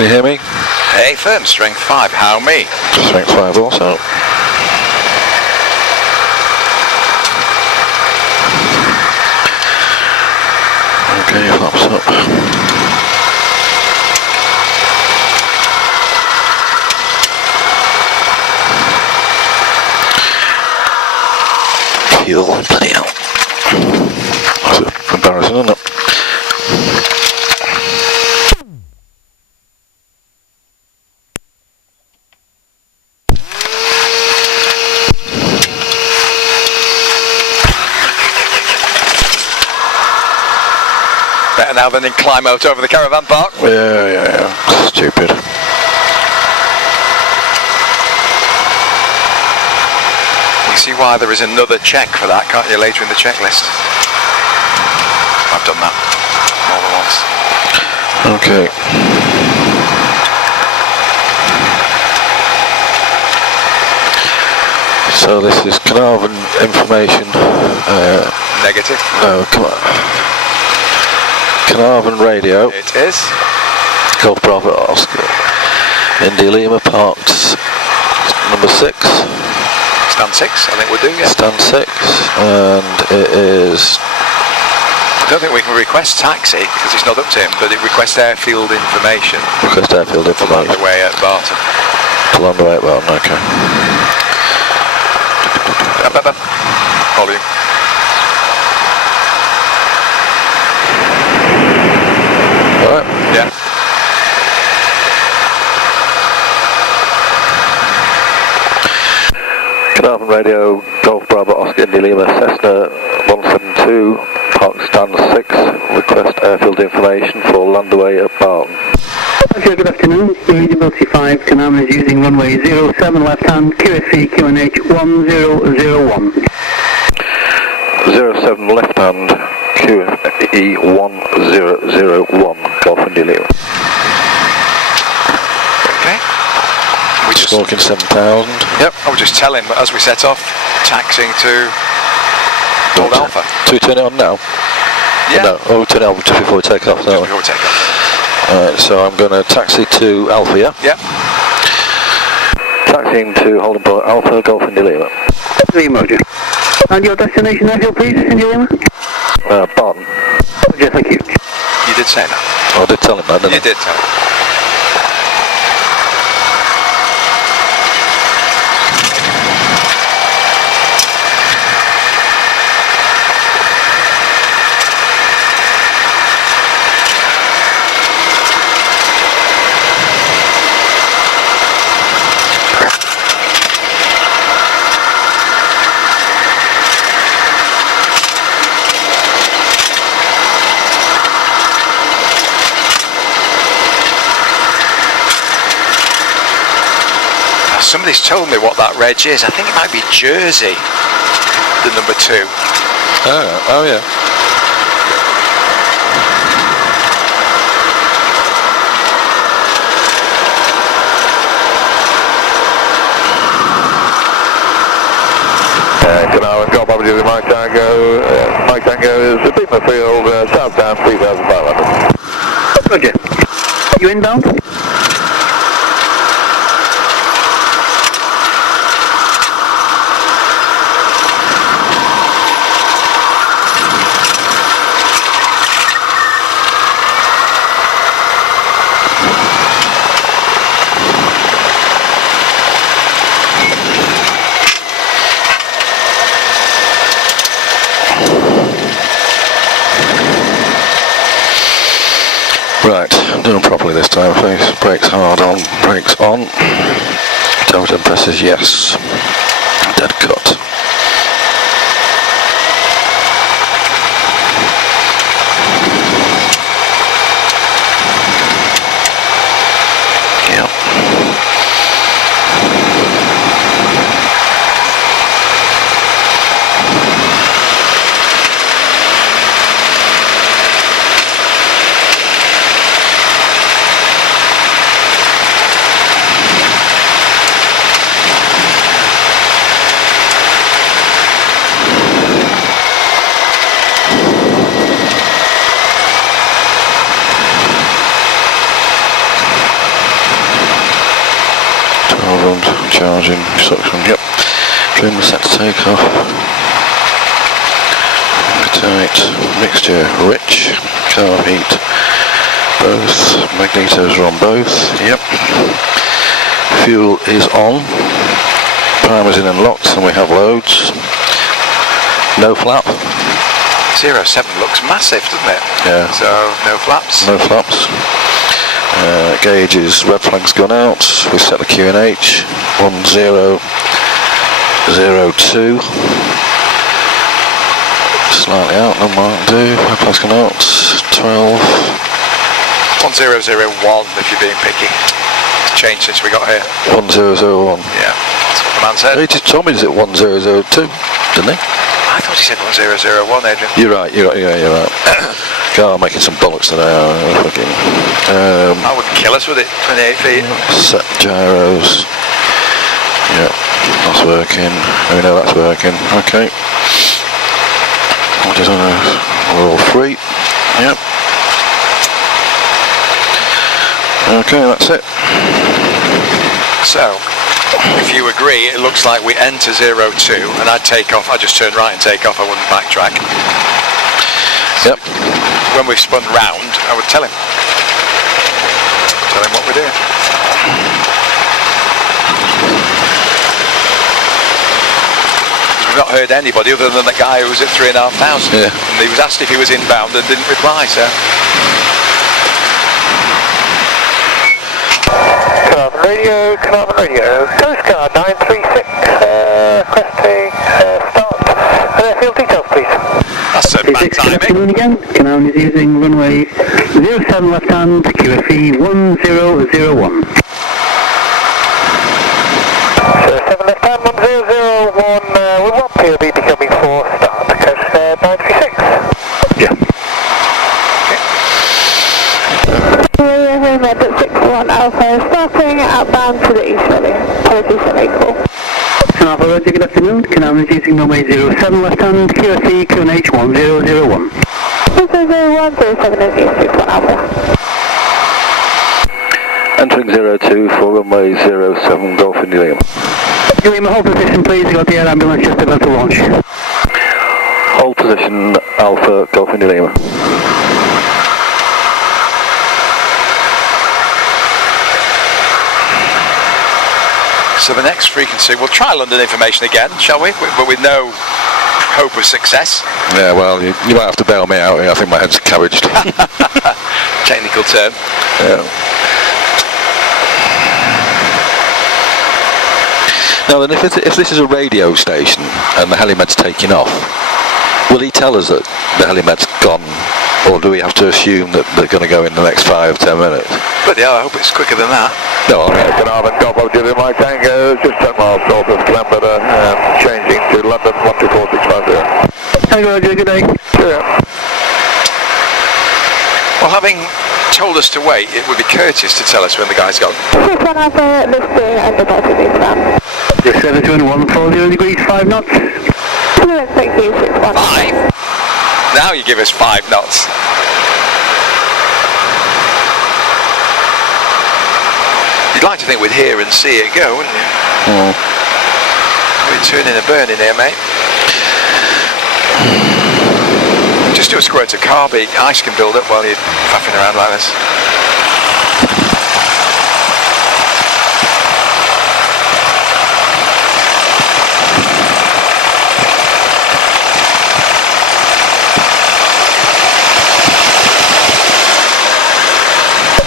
Can you hear me? Hey, firm, strength 5, how me? Strength 5 also. Okay, flaps up. Fuel, bloody hell. That's embarrassing, isn't it? Better now than in climb out over the caravan park. Yeah. Stupid. You see why there is another check for that, can't you, later in the checklist? I've done that more than once. Okay. So this is Caernarfon information. Negative. No, come on. Caernarfon radio. It is. Golf Bravo Oscar. India Lima Parks. Number 6. Stand 6, I think we'll do, yeah. Stand 6. And it is... I don't think we can request taxi because it's not up to him, but it requests airfield information. Request airfield information. Along the way at Barton. Along the way at Barton, okay. Volume. Alright. Yeah. Caernarfon Radio, Golf Bravo Oscar India Lima, Cessna 172, Park Stand 6, request airfield information for landaway at Barton. Okay, good afternoon. Visibility 5, Caernarfon is using runway 07 left hand, QSC QNH 1001. 07 left hand, QFE 1001, Golf India Lima. Okay. We just Smoking 7,000. Yep, I would just tell him as we set off, taxiing to Old Alpha. Do we turn it on now? Yeah. No, oh, we turn it on just before we take off, don't we? Before we take off. Alright, so I'm going to taxi to Alpha, yeah? Yep. Taxiing to Holden Port Alpha, Golf India Lima. Roger. And your destination airfield, please, India Lima? Barton. Roger, thank you. You did say that. Oh, I did tell him that, didn't I? You did tell him. Somebody's told me what that reg is. I think it might be Jersey, the number 2. Oh yeah. Caernarfon, Golf Bravo Julie Mike Tango. Mike Tango is repeat the field, southbound 3,500. Roger. You inbound? Right, I'm doing properly this time, please. Brakes hard on, brakes on. Delta presses yes. Dead cut. Yep. charging, suction, yep. Trim set to take off. Tight, mixture rich, carb heat, both, magnetos are on both, yep. Fuel is on, primer's in and locked, and we have loads. No flap. 07 looks massive, doesn't it? Yeah. So, no flaps. No flaps. Gauge is, red flag's gone out, we set the QNH, 1002. Slightly out, no mark do, red flag's gone out, 12. 1001 if you're being picky. It's changed since we got here. 1001. Yeah, that's what the man said. He just told me, is it 1002, didn't he? I thought he said 1001, Adrian. You're right. God, I'm making some bollocks today. That wouldn't kill us, would it? 28 feet. Set gyros. Yeah, that's working. We know that's working. Okay. What is on? We're all free. Yep. Okay, that's it. So, if you agree, it looks like we enter 02 and I'd take off. I'd just turn right and take off. I wouldn't backtrack. Yep. When we've spun round, I would tell him. Tell him what we're doing. We've not heard anybody other than the guy who was at 3,500. Yeah. And he was asked if he was inbound and didn't reply, so. Caernarfon radio, Coast Guard 936, requesting start, airfield details please. That's bad timing. Good afternoon again, Caernarfon is using runway 07 left hand, QFE 1001. 07 left hand, 1001, with 1 POB becoming 4, start, Coast Guard 936. Yeah. Red at 61 Alpha, starting outbound to the easterly. Apologies for late call. Alpha Roger, good afternoon. Caernarfon is using runway 07 left hand, QFE QNH 1001. 1001, 07 is east 61 Alpha. Entering 02 for runway 07 Golf India Lima. Lima, hold position please, you've got the air ambulance just about to launch. Hold position Alpha Golf India Lima. So the next frequency, we'll try London information again, shall we? But with no hope of success. Yeah, well, you might have to bail me out here. I think my head's cabbaged. Technical term. Yeah. Now then, if this is a radio station and the helimad's taking off, will he tell us that the helimad's gone, or do we have to assume that they're going to go in the next 5-10 minutes? But yeah, I hope it's quicker than that. No, I mean, Caernarfon, Golf Algeria, Mike Tango, just 10 miles north of Glenbetter, changing to London 124650. Hey Roger, good day. Yeah. Well, having told us to wait, it would be courteous to tell us when the guy's gone. 61 Alpha, listing under Barton eastbound. Yes, 72140 degrees, 5 knots. Fluent, thank you, 61 Alpha. 5? Now you give us 5 knots. You'd like to think we'd hear and see it go, wouldn't you? Mm. We're turning a burn in here, mate. Just do a squirt of carb, ice can build up while you're faffing around like this.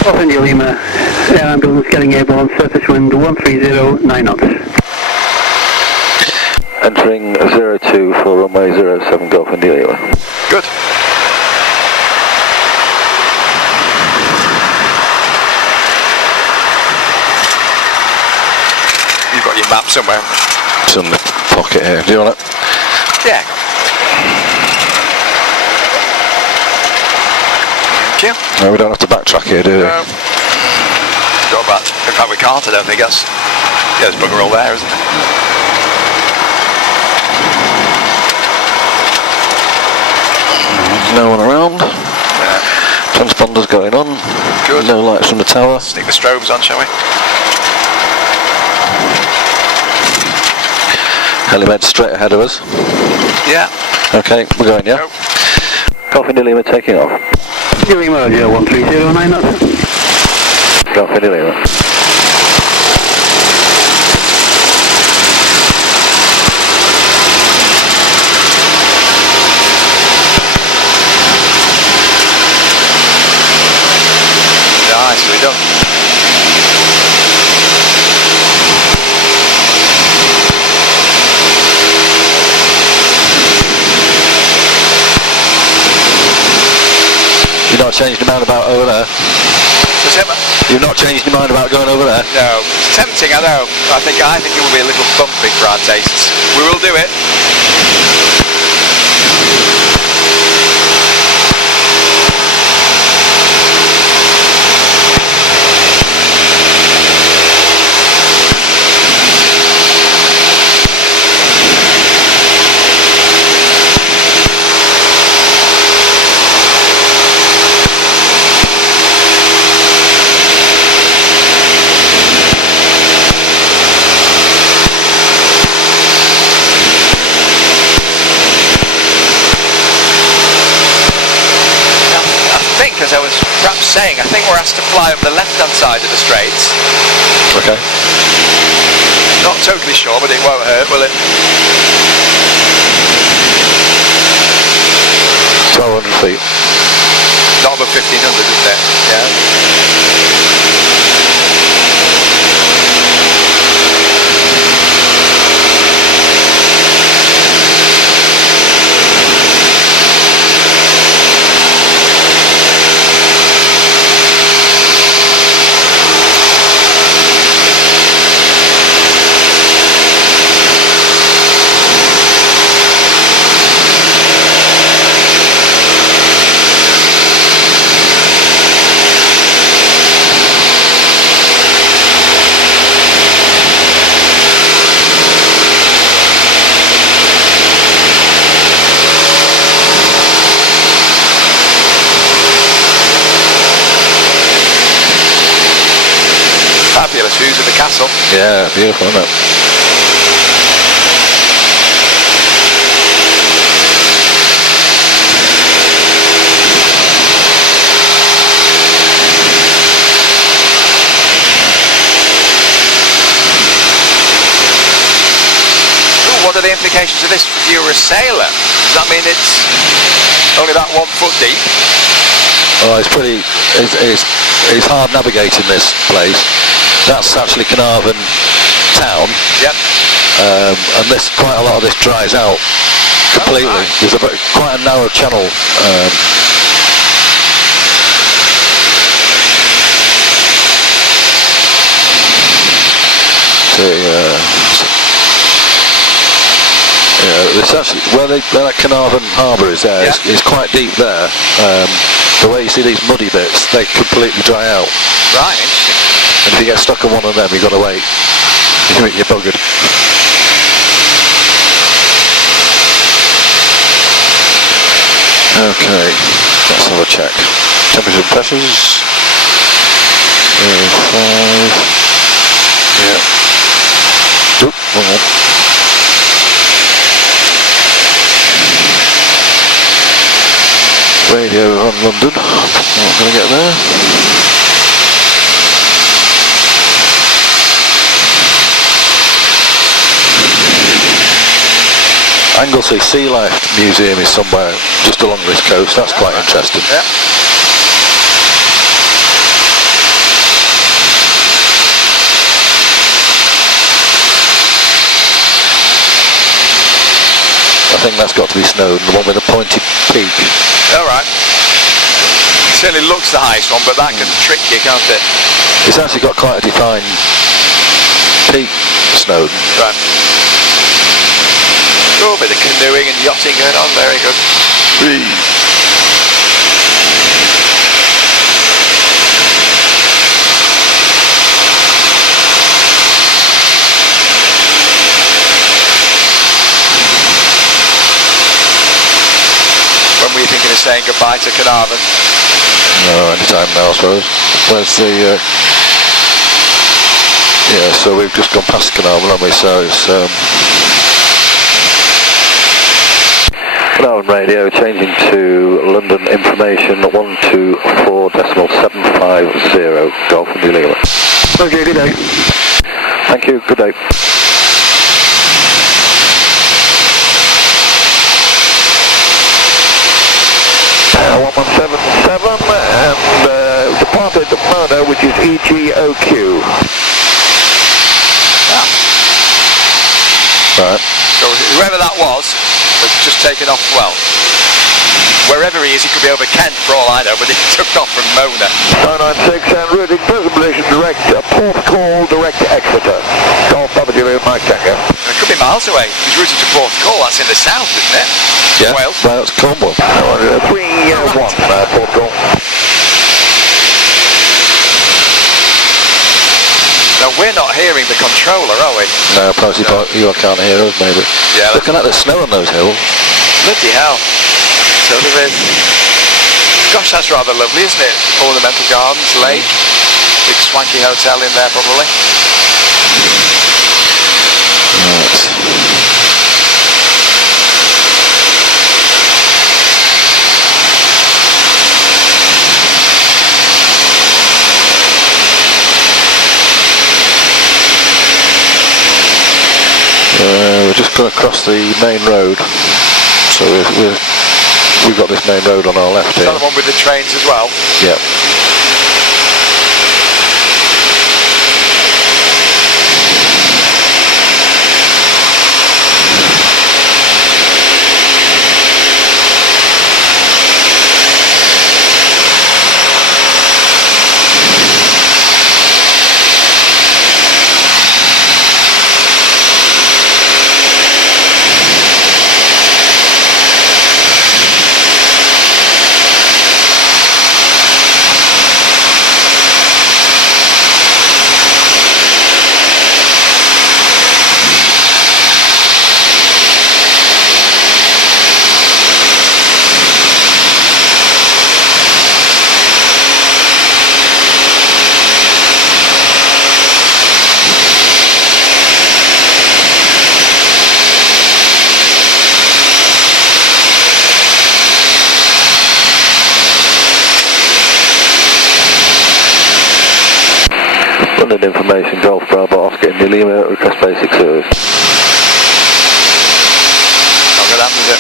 Golf India Lima, air ambulance getting airborne, surface wind 130, 9 knots. entering 02 for runway 07 Golf India Lima. Good. You've got your map somewhere. It's in the pocket here. Do you want it? Yeah. Thank you. No, we don't have to backtrack here, do we? No. Got back. In fact, we can't. I don't think that's. Yeah, there's bugger all there, isn't it? No one around. Yeah. Transponder's going on. Good. No lights from the tower. Stick the strobes on, shall we? Helimed straight ahead of us. Yeah. Okay, we're going, yeah? Nope. Coffee Lima taking off. Lima, 1309 knots. Coffee Lima. Nicely done. You've not changed your mind about over there? You've not changed your mind about going over there? No, it's tempting, I know. I think it will be a little bumpy for our tastes. We will do it. As I was perhaps saying, I think we're asked to fly up the left-hand side of the straights. Okay. Not totally sure, but it won't hurt, will it? 1200 feet. Not above 1500, isn't it? Yeah. Fabulous views of the castle. Yeah, beautiful, isn't it? Ooh, what are the implications of this if you were a sailor? Does that mean it's only about 1 foot deep? Oh, it's hard navigating this place. That's actually Caernarfon town. Yep. And quite a lot of this dries out completely. Oh, right. There's quite a narrow channel. It's actually where that Caernarfon harbour is there. Yeah. Is quite deep there. The way you see these muddy bits, they completely dry out. Right, interesting. And if you get stuck on one of them, you've got to wait. You're buggered. Okay, let's have a check. Temperature and pressures. 5. Yeah. Oop, wrong one. Radio on London. Not going to get there. Anglesey Sea Life Museum is somewhere just along this coast. That's quite interesting. Yeah. I think that's got to be Snowdon, the one with the pointy peak. All right. It certainly looks the highest one, but that can trick you, can't it? It's actually got quite a defined peak, Snowdon. Right. Oh, a bit of canoeing and yachting going on. Very good. When were you thinking of saying goodbye to Caernarfon? No, anytime now, I suppose. Where's the... yeah, so we've just gone past Caernarfon, haven't we? So it's... Caernarfon radio, changing to London information 124.750, Golf and Lima. Okay, good day. Thank you, good day. 1177 and departed Murder, which is EGOQ. Right. So whoever that was just taken off, well, wherever he is, he could be over Kent for all I know, but he took off from Mona. 996 and routing present position direct, port call direct to Exeter. Golf Papa Juliet Mike Tango. It could be miles away. He's routed to Port Call, that's in the south, isn't it? Yeah, Wales. well, it's Cornwall. 3-1 port call. No, we're not hearing the controller, are we? No, perhaps you can't hear us, maybe. Yeah. Looking at the snow on those hills. Bloody hell. So there is. Gosh, that's rather lovely, isn't it? Ornamental gardens, lake, big swanky hotel in there probably. Right. We're just going to cross the main road, so we've got this main road on our left here. Is that the one with the trains as well? Yep. London information, Golf Bravo, Oscar India Lima, request basic service. Not good happen, is it?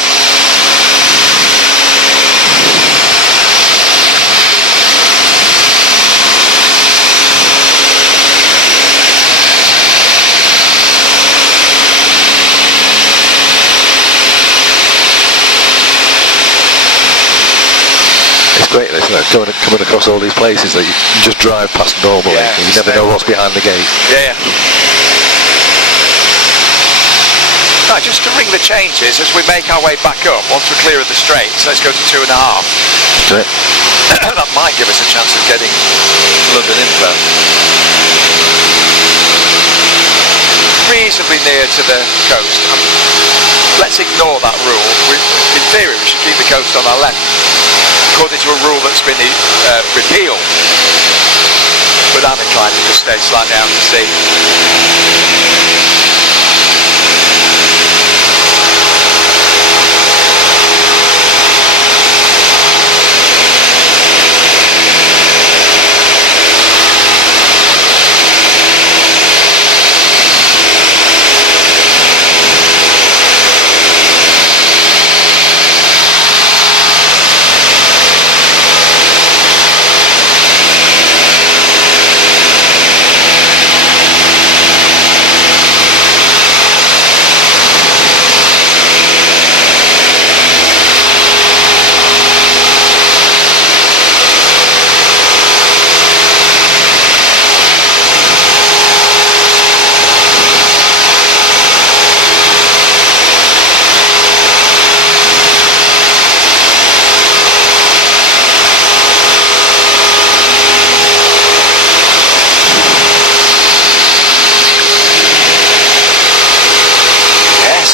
It's great, isn't it? Coming across all these places that you just drive past normally, Yeah, and you never know what's behind the gate. Yeah. Right, just to ring the changes as we make our way back up, once we're clear of the straights, let's go to 2.5. Do it. That might give us a chance of getting London info. Reasonably near to the coast. Let's ignore that rule. In theory, we should keep the coast on our left, according to a rule that's been repealed. But I'm inclined to just stay slightly out to sea.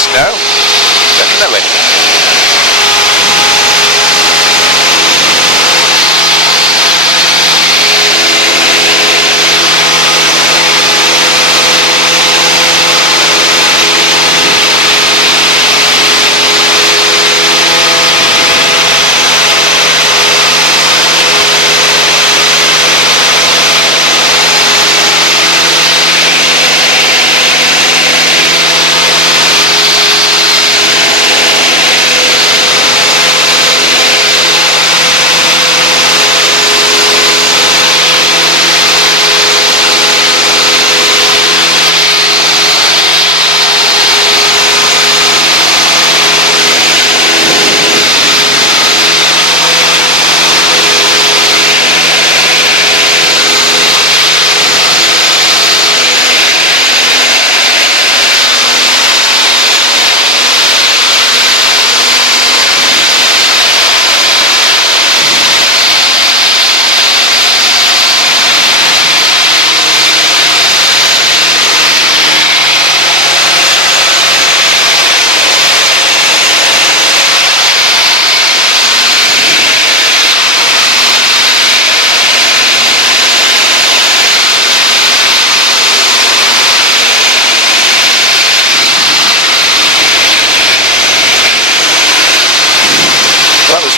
No, definitely.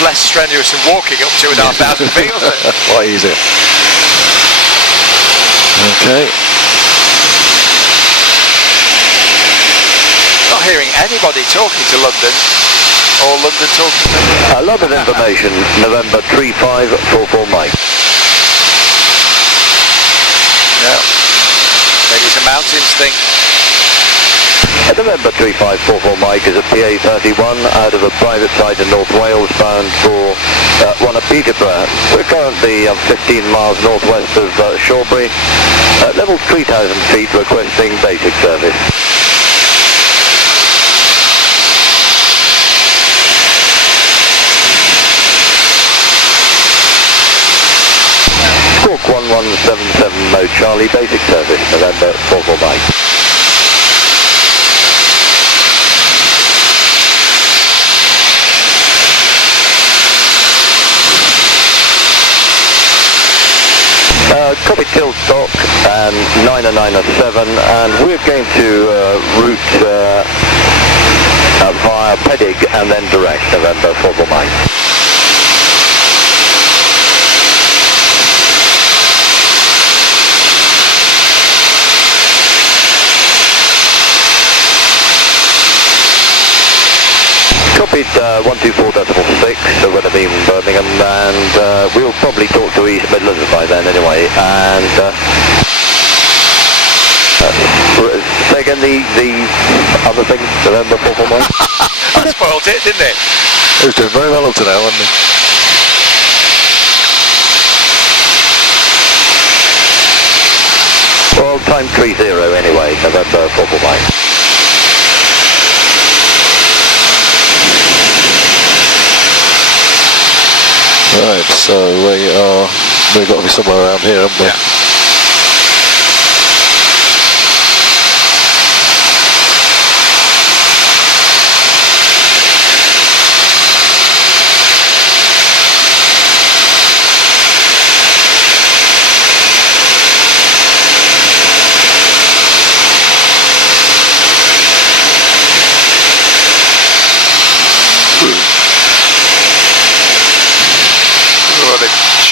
less strenuous than walking up 2,500 feet, wasn't it? Quite easy. Okay. Not hearing anybody talking to London, or London talking to London information, November 3544 Mike. Yeah. Maybe it's a mountains thing. November 3544 Mike is a PA31 out of a private site in North Wales bound for one of Peterborough. We're currently 15 miles northwest of Shawbury, level 3,000 feet, requesting basic service. Squawk 1177 mode Charlie, basic service, November 44 Mike. Copy till stock and 997, and we're going to route via Pedig and then direct November 4 Mike. Copied 124.6, so we're going to be in Birmingham, and we'll probably talk to East Midlands by then anyway, and say again the other thing, November 4 Mike? That spoiled it, didn't it? He was doing very well up to now, wasn't he? Well, time 30 anyway, November 4 Mike. Right, so we've got to be somewhere around here, haven't we? Yeah.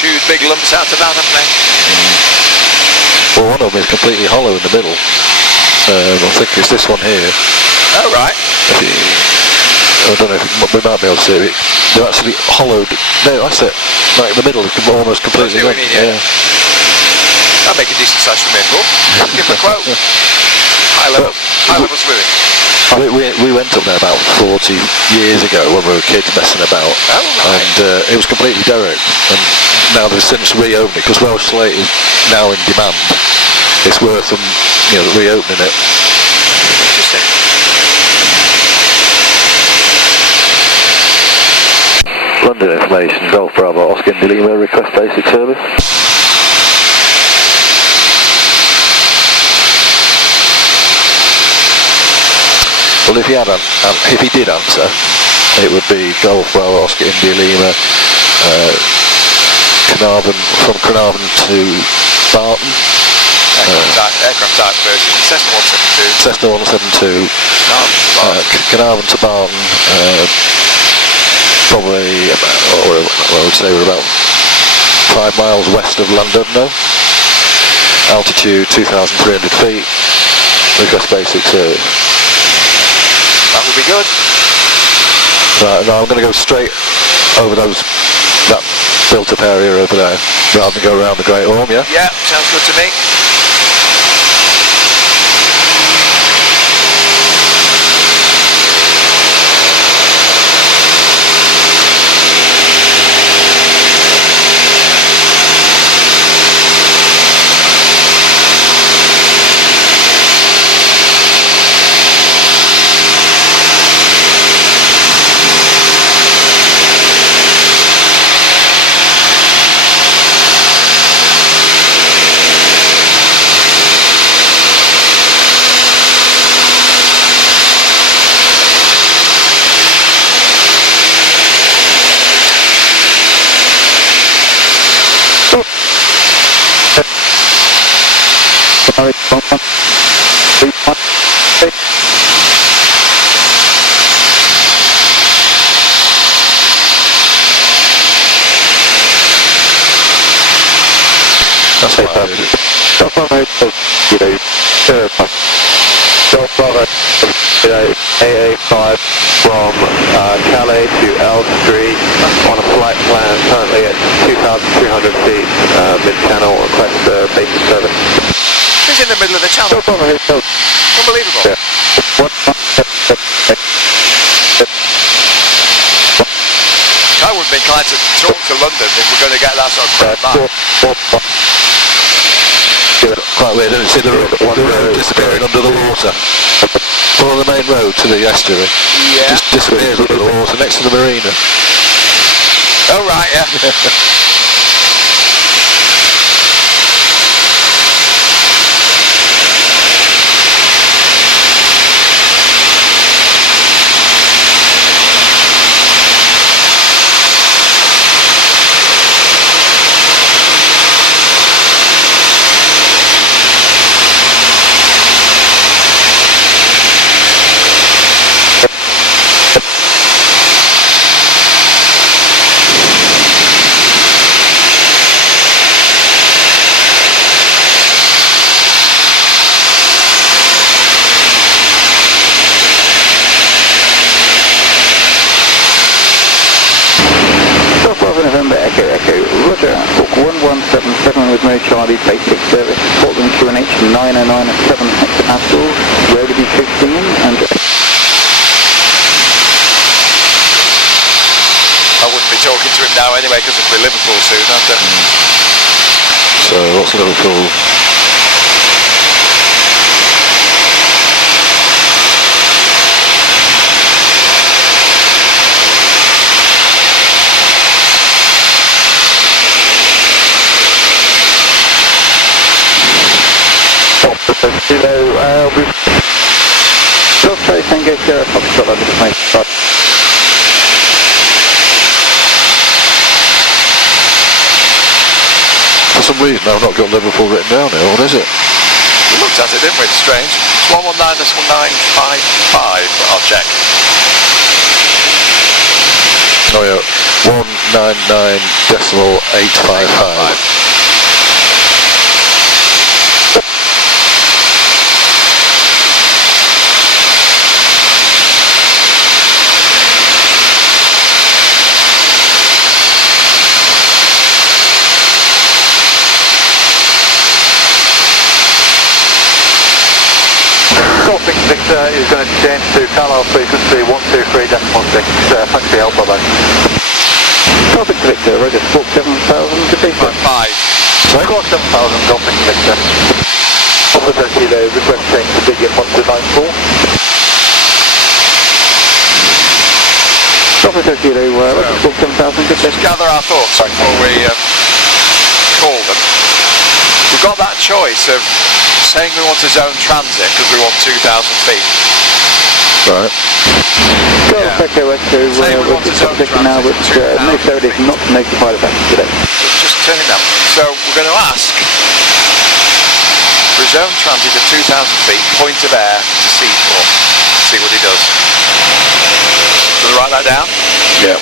Chewed big lumps out of that, haven't they? Well, one of them is completely hollow in the middle. I think it's this one here. Oh, right. I don't know if we might be able to see it. They're actually hollowed. No, that's it. Right in the middle, it's almost completely gone. Yeah. That'll make a decent size swimming pool. Give them a quote. High level swimming. We went up there about 40 years ago when we were kids messing about, and it was completely derelict, and now they've since reopened it because Welsh slate is now in demand. It's worth them, reopening it. Interesting. London information, Golf Bravo Oscar India Lima, request basic service. Well, if he did answer, it would be Golf Bravo Oscar India Lima, from Caernarfon to Barton. Aircraft type version, Cessna 172. Caernarfon to Barton, probably I would say we're about 5 miles west of Llandudno. Altitude 2,300 feet. Request basic service. That would be good. Right, now I'm going to go straight over that built-up area over there, rather than go around the Great Orme, yeah? Yeah, sounds good to me. That's what I heard. Golf Bravo, Golf Bravo, AA5 from Calais to Elstree on a flight plan currently at 2,300 feet, mid-channel, request basic service. Who's in the middle of the channel? Unbelievable. Yeah. I wouldn't be inclined to talk to London if we're going to get that sort of crap back. Quite weird, don't you see the road disappearing under the water? Or the main road to the estuary. Yeah. Just disappears under the water next to the marina. Oh right, yeah. November Echo Echo, Roger, book 1177 with no Charlie, basic service, Portland QNH 909 at 7 hectopascals, road to be 15 and... I wouldn't be talking to him now anyway because it'll be Liverpool soon, aren't it? So what's Liverpool? Sorry, Tango Sierra Foxtrot under the place. For some reason I've not got Liverpool written down here, what is it? We looked at it, didn't we? It's strange. It's 119.955, but I'll check. Oh yeah, 199.855. Victor is going to change to Carlisle frequency 123.6. Thanks for your help, bye-bye. Golf Victor, Roger, Squawk 7000, good day, sir. 5. Sorry? Squawk 7000, Golf Victor. Officer Kilo, request change to digit 1294. Officer Kilo, Roger, Squawk 7000, good day. Just gather our thoughts before we call them. We've got that choice of saying we want a zone transit because we want 2,000 feet. Right. Golf Echo Echo, we're just checking now, but no code is not notified of that today. Just turning up. So we're going to ask for a zone transit of 2,000 feet, point of air to Seaport. See what he does. Can we write that down? Yeah.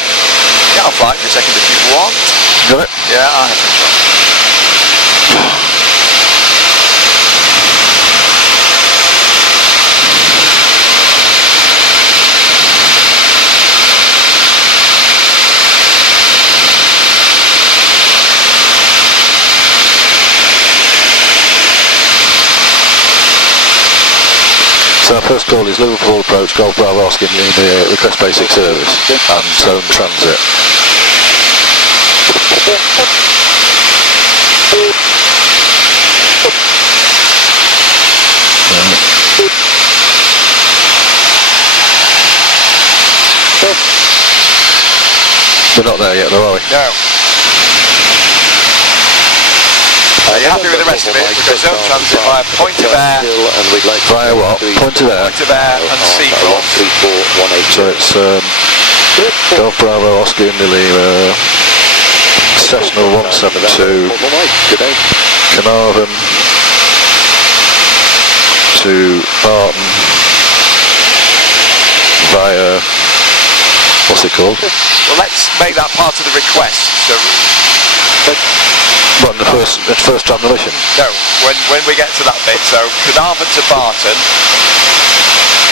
Yeah, I'll fly it for a second if you want. Got it? Yeah, I have control. So our first call is Liverpool approach, Golf Bravo asking in the request basic service and zone transit. We're not there yet though, are we? No. Are you happy with the rest of it? We've got zone transit via point of air. Via what? Point of air? Point of air and Seaport. So it's Golf Bravo, Oscar India Lima, Cessna 172, Caernarfon to Barton via, what's it called? Well, let's make that part of the request. So What, in the first transmission? No, when we get to that bit. So Caernarfon to Barton.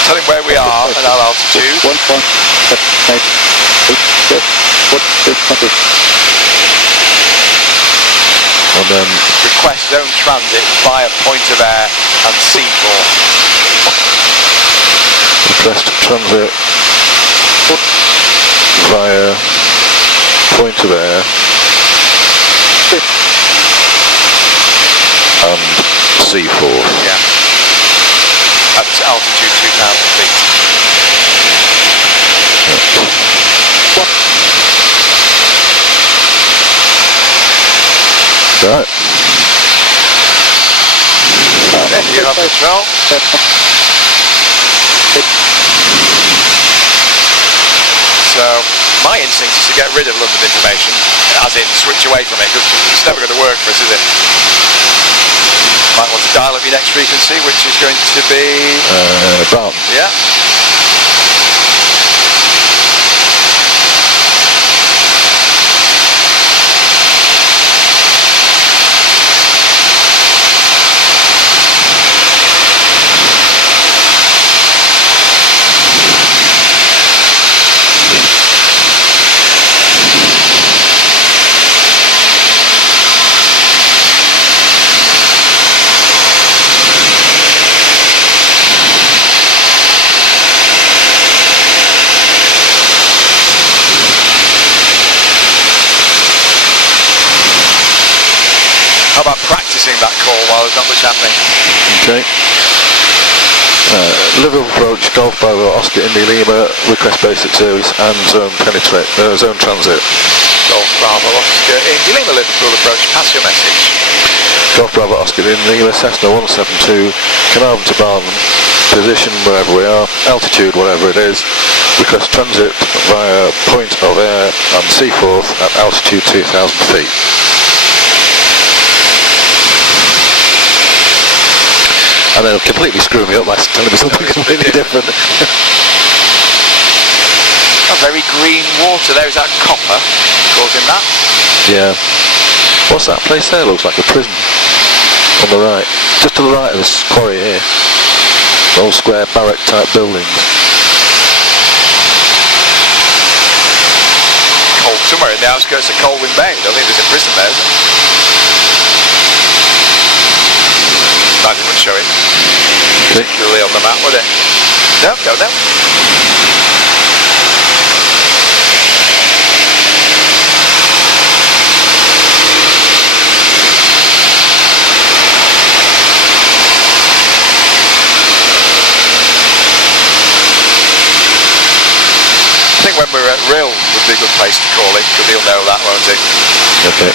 Tell him where we are and our altitude. And then Request zone transit via point of air and seafloor. request transit via point of air and seafloor. Yeah. At altitude 2,000 feet. Right. You have control. So my instinct is to get rid of London information, as in switch away from it, because it's never going to work for us, is it? Might want to dial up your next frequency, which is going to be Barton. yeah. How about practicing that call while there's not much happening? Okay. Liverpool approach, Golf Bravo, Oscar Indy Lima, request basic service and zone transit. Golf Bravo, Oscar Indy Lima, Liverpool approach, pass your message. Golf Bravo, Oscar Indy Lima, Cessna 172, Caernarfon to Barton, position wherever we are, altitude whatever it is, request transit via point of air and seaforth at altitude 2,000 feet. And they'll completely screw me up by telling me something completely different. Oh, very green water. There's that copper causing that. Yeah. What's that place there? Looks like a prison. On the right. Just to the right of this quarry here. Old square barrack type buildings. Somewhere in the outskirts of Colwyn Bay. I don't think there's a prison there, is there? That wouldn't show it particularly on the map, would it? No, go now. I think when we're at Rill would be a good place to call it, because he'll know that, won't he? Okay.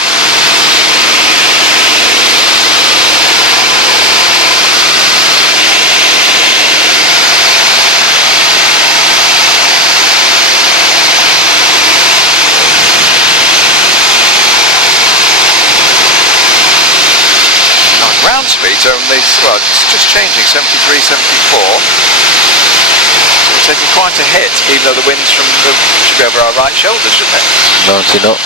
Ground speed's only, well, it's just changing, 73, 74. So we're taking quite a hit, even though the wind's from should be over our right shoulder, shouldn't it? 90 knots.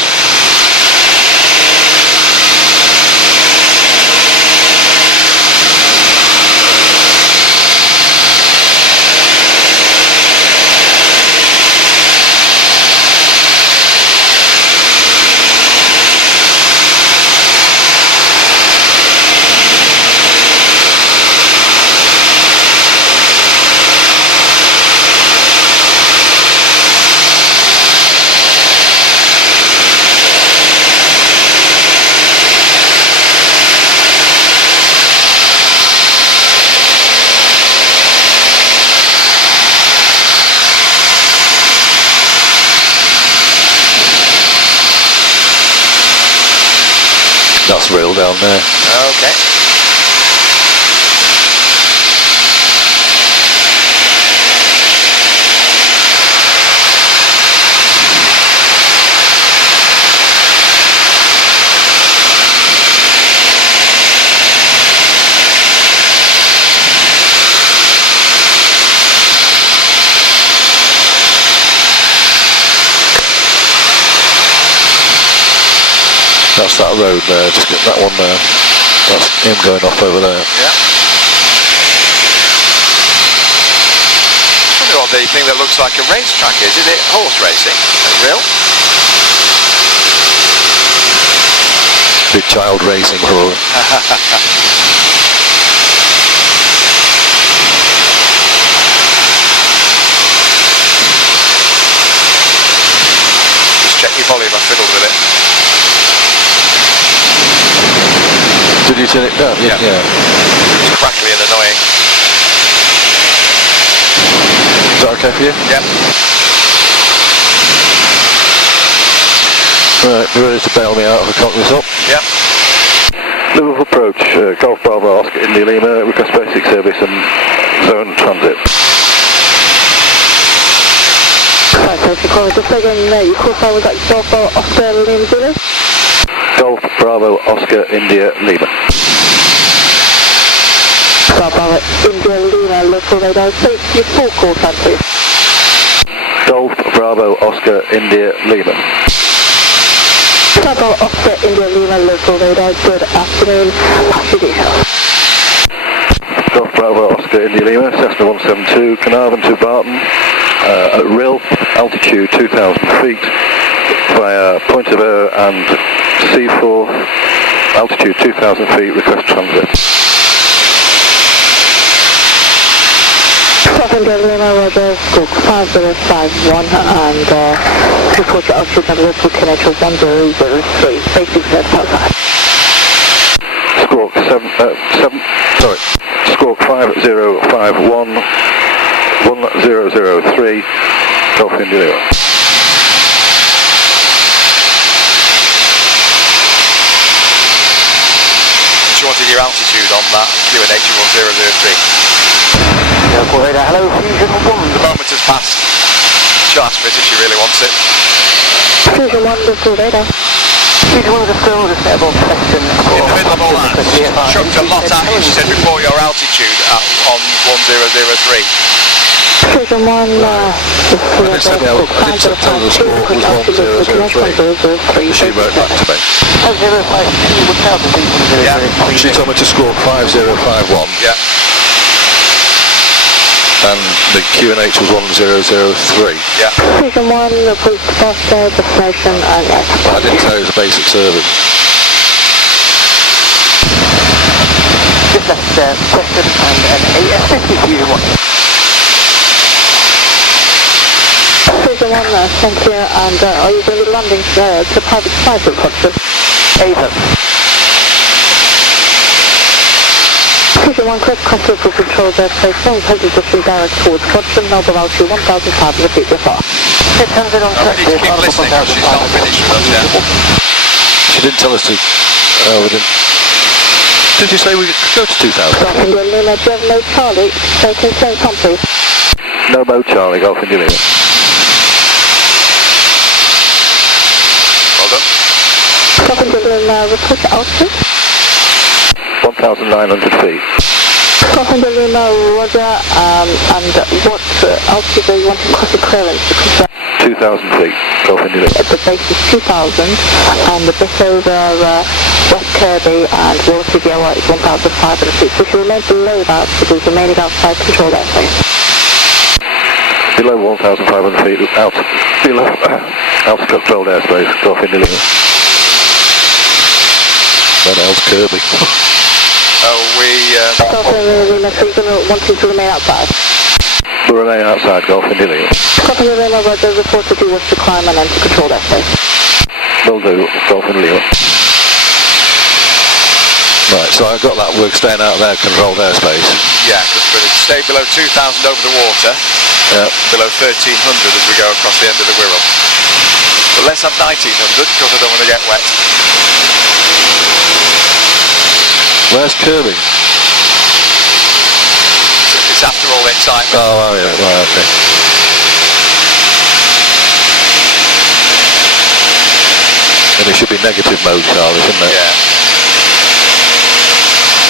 That's real down there. Okay. That's that road there, just get that one there. That's him going off over there. Yeah. I wonder what the thing that looks like a racetrack is. Is it horse racing? Real? Big child racing probably. Just check your volume, I fiddled with it. Did you turn it down? Yeah. It's crackly and annoying. Is that okay for you? Yep. Right, be ready to bail me out if I cock this up. Yep. Liverpool approach, Golf Bravo Oscar India Lima, request basic service and zone transit. Right, so if you call it just again, you call forward that Golf Bravo Oscar Lima Zulu? Golf Bravo Oscar India Lima. Golf Bravo India Lima, local radar, please, your full call time please. Golf Bravo Oscar India Lima. Golf Bravo Oscar India Lima, local radar, good afternoon, pass your details. Golf Bravo Oscar India Lima, Cessna 172, Caernarfon to Barton, at Rill, altitude 2,000 feet, via Point of Air and C4, altitude 2,000 feet, request transit. India Lima, Roger, Squawk 5051, and report your altitude number to Caernarfon 1003, basic service outside. Squawk 5051, 1003, Golf India Lima. You wanted your altitude on that QNH 1003. Hello, Fusion 1. The moment has passed. She'll ask for it if she really wants it. Fusion 1, local radar. Fusion 1 is a still just set above question. In the middle of all that, she chucked a lot at you. She said report your altitude on 1003. Fusion 1, I did tell the score was 1003. She wrote back to me. 052 would tell the people 003. Yeah. She told me to score 5051. Yeah. And the QNH was 1003. Yeah. Fusion 1, report to Foster, destination, and I didn't tell you it was a basic service. Just left question and an AS50 Fusion 1. Fusion 1, thank you, and are you going to be landing to private flight at Hodgson? Ava. Fusion 1, quick contact for control airspace, long position direct towards Hodgson, Melbourne altitude 1,500 feet before. 600 on We need to keep listening because she's not finished with us yet. She didn't tell us to... we didn't... Did you say we could go to 2,000? Golf India Lima, do you have no Charlie? So can you turn on please? No Mo Charlie, Golf India Lima. Well done. Golf India Lima, report to altitude. 1,900 feet. Golf India Lima, Roger, and what altitude do you want to cross the clearance to confirm? 2,000 feet, Golf India Lima. The base is 2,000, and the bit over West Kirby and Wallace Viewer is 1,500 feet. So if you remain below that, it is remaining outside control airspace. Below 1,500 feet, below controlled airspace, Golf India Lima. Then else Kirby. Golf India Lima, so you're going to want him to remain outside? We'll remain outside, Golf India Lima. Golf India Lima, Roger, report to do was to climb and enter controlled airspace. Will do, Golf India Lima. Right, so I've got that, we're staying out of their controlled airspace. Yeah, because we're going to stay below 2,000 over the water, below 1,300 as we go across the end of the Wirral. But let's have 1,900 because I don't want to get wet. Where's Kirby? It's after all the excitement. Oh, yeah, right, okay. And it should be negative mode, Charlie, shouldn't it? Yeah.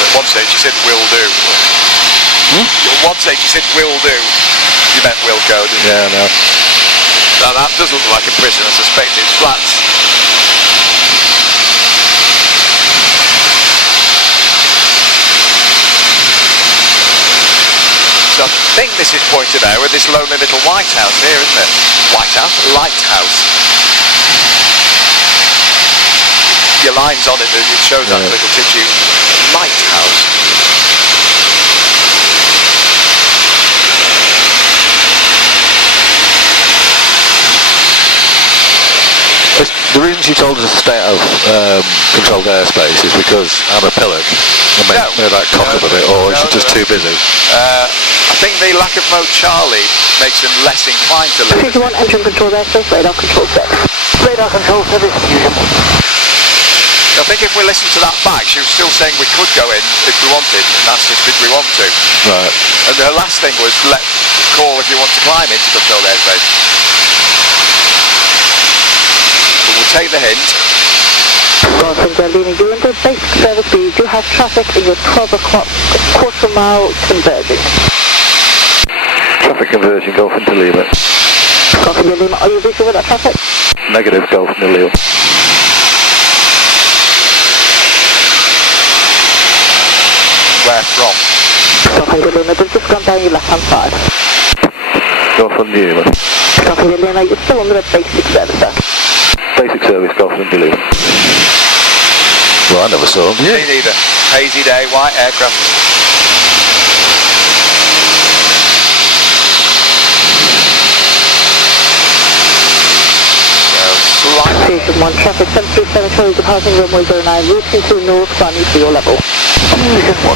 At one stage you said will do. At one stage you said will do. You meant will go, didn't you? Yeah, no. Now that does look like a prison. I suspect it's flats. So I think this is pointed out with this lonely little white house here, isn't it? White house? Lighthouse. Your line's on it, it shows that little tissue. Lighthouse. The reason she told us to stay out of controlled airspace is because I'm a pillock and made that cock up a bit, or is she just too busy? I think the lack of mode Charlie makes them less inclined to leave. 31 engine control airspace, radar control set. Radar control service fusion. I think if we listen to that back, she was still saying we could go in if we wanted, and asked us did we want to. Right. And her last thing was call if you want to climb into controlled airspace. We'll take the hint. Barton, Berlin, you're in the basic service, but you do have traffic in your 12 o'clock quarter mile conversion. Traffic conversion, Golf into Lima. Golf into Lima, are you visual with that traffic? Negative, Golf into Lima. Where from? Golf into Lima, they've just gone down your left hand side. Golf into Lima. Golf into Lima, you're still under the basic service, sir. Basic service, Golf into Lima. Well, I never saw them. Me neither. Hazy day, white aircraft. So slightly. Station 1 traffic, 737 Charlie departing runway 09, routing to north, running to your level. Station 1.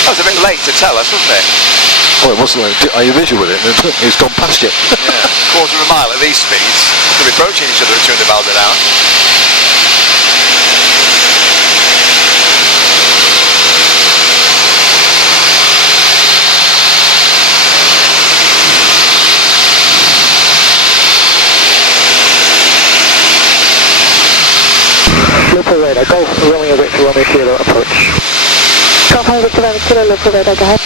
That was a bit late to tell us, wasn't it? Oh, it wasn't like, are you visual with it? It's gone past you. Yeah, quarter of a mile at these speeds. Could be approaching each other at 200 miles an hour. Local radar, Golf Romeo Victor Romeo Kilo approach. Golf Victor Romeo Kilo, local radar, go ahead.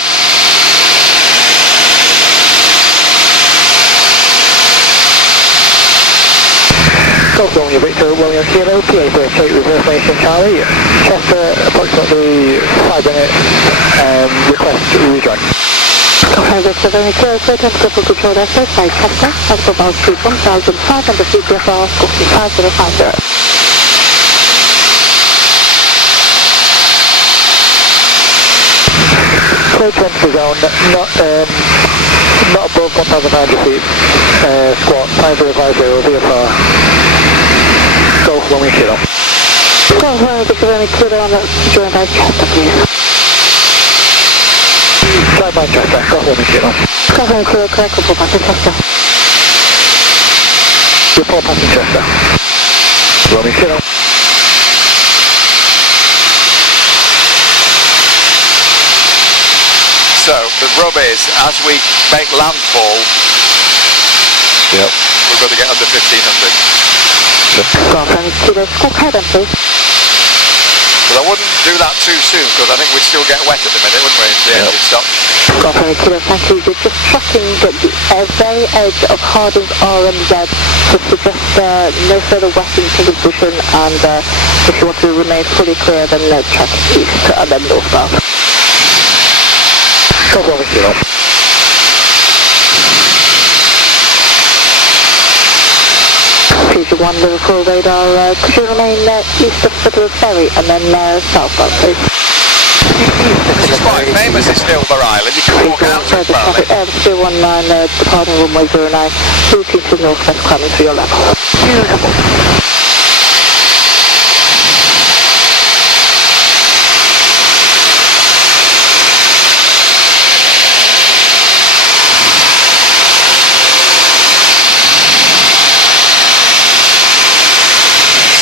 Golf Romeo Victor Romeo Kilo, PA 38 reverse nation Charlie, Chester approximately 5 minutes, request rejoin. Golf Victor Romeo Kilo, clear to triple control airspace by Chester, and for about 1,500 feet VFR, Scorpion 5050. Clear to enter the zone, not above 1,500 feet, squat 5050 VFR. Golf Romeo Kilo. Golf Victor Romeo Kilo on the join by Chester, please. Drive by Chester, Golf Romeo Kilo. Golf Romeo Kilo, correct, report back to Chester. Report back to Chester. Romeo Kilo. So the rub is, as we make landfall, Yep. we've got to get under 1,500. Golf Romeo Kilo, squawk head on, please. But I wouldn't do that too soon, because I think we'd still get wet at the minute, wouldn't we, if the engine stopped? Golf Romeo Kilo, thank you. You're just tracking the very edge of Harding's RMZ to suggest no further wetting to the position, and if you want to remain fully clear, then track east and then northbound. Golf Romeo Kilo. Fusion 1 Liverpool radar, could you remain east of Fiddler's Ferry and then southbound, please? This is quite famous, this Hilber Island. You can walk out to it, apparently. Traffic 019, departing runway 09, routing to northwest, climbing to your level. Beautiful.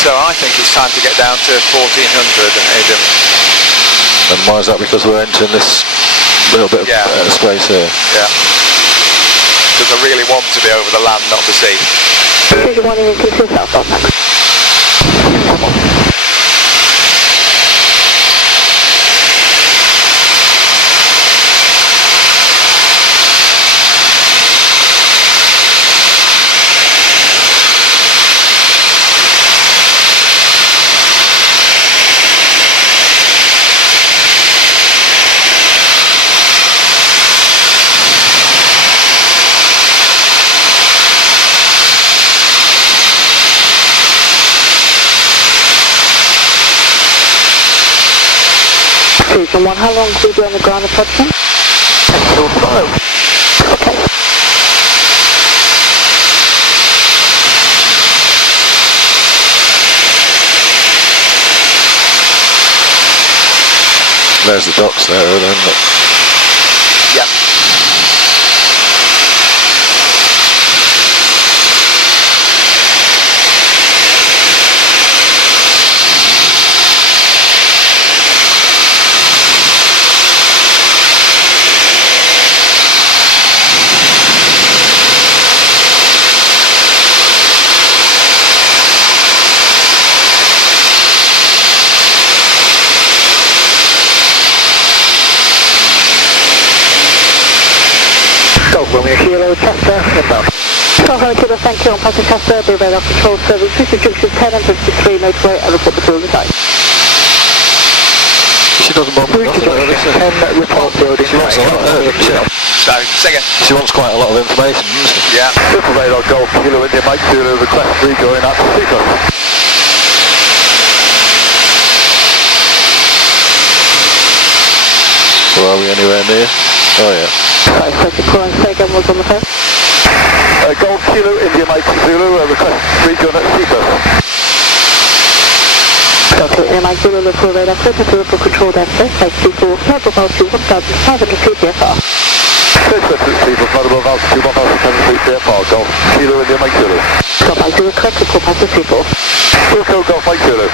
So I think it's time to get down to 1,400 and Adam. And why is that? Because we're entering this little bit of space here. Yeah. Because I really want to be over the land, not the sea. Fusion 1 in to southbound, thanks. Station 1, how long will you be on the ground approaching? Until tomorrow. Okay. There's the docks there, then. Yeah. Golf Romeo Kilo, Chester, inbound. Golf Romeo Kilo, thank you. On passing Chester, be radar control service, British Junction 10 and 53 motorway, and report the building site. She doesn't want British Junction 10, report building She wants a lot, doesn't she? So, second. She wants quite a lot of information, doesn't she? Yeah. Triple radar Golf Kilo India Mike Zulu, request 3 going out to Seacoast. So are we anywhere near? Oh yeah. Right, so the call and say again was on the phone. Golf Kilo India Mike Zulu, request 3 going out to Seacoast. Okay, and I do a little radar closer to local control airspace, like C4, flight altitude 1,500 feet VFR. People flight above altitude 1,500 feet VFR, Golf Kilo India Mike Zulu. Golf Mike Zulu, correct, call passing C4. Wilco Golf Mike Zulu.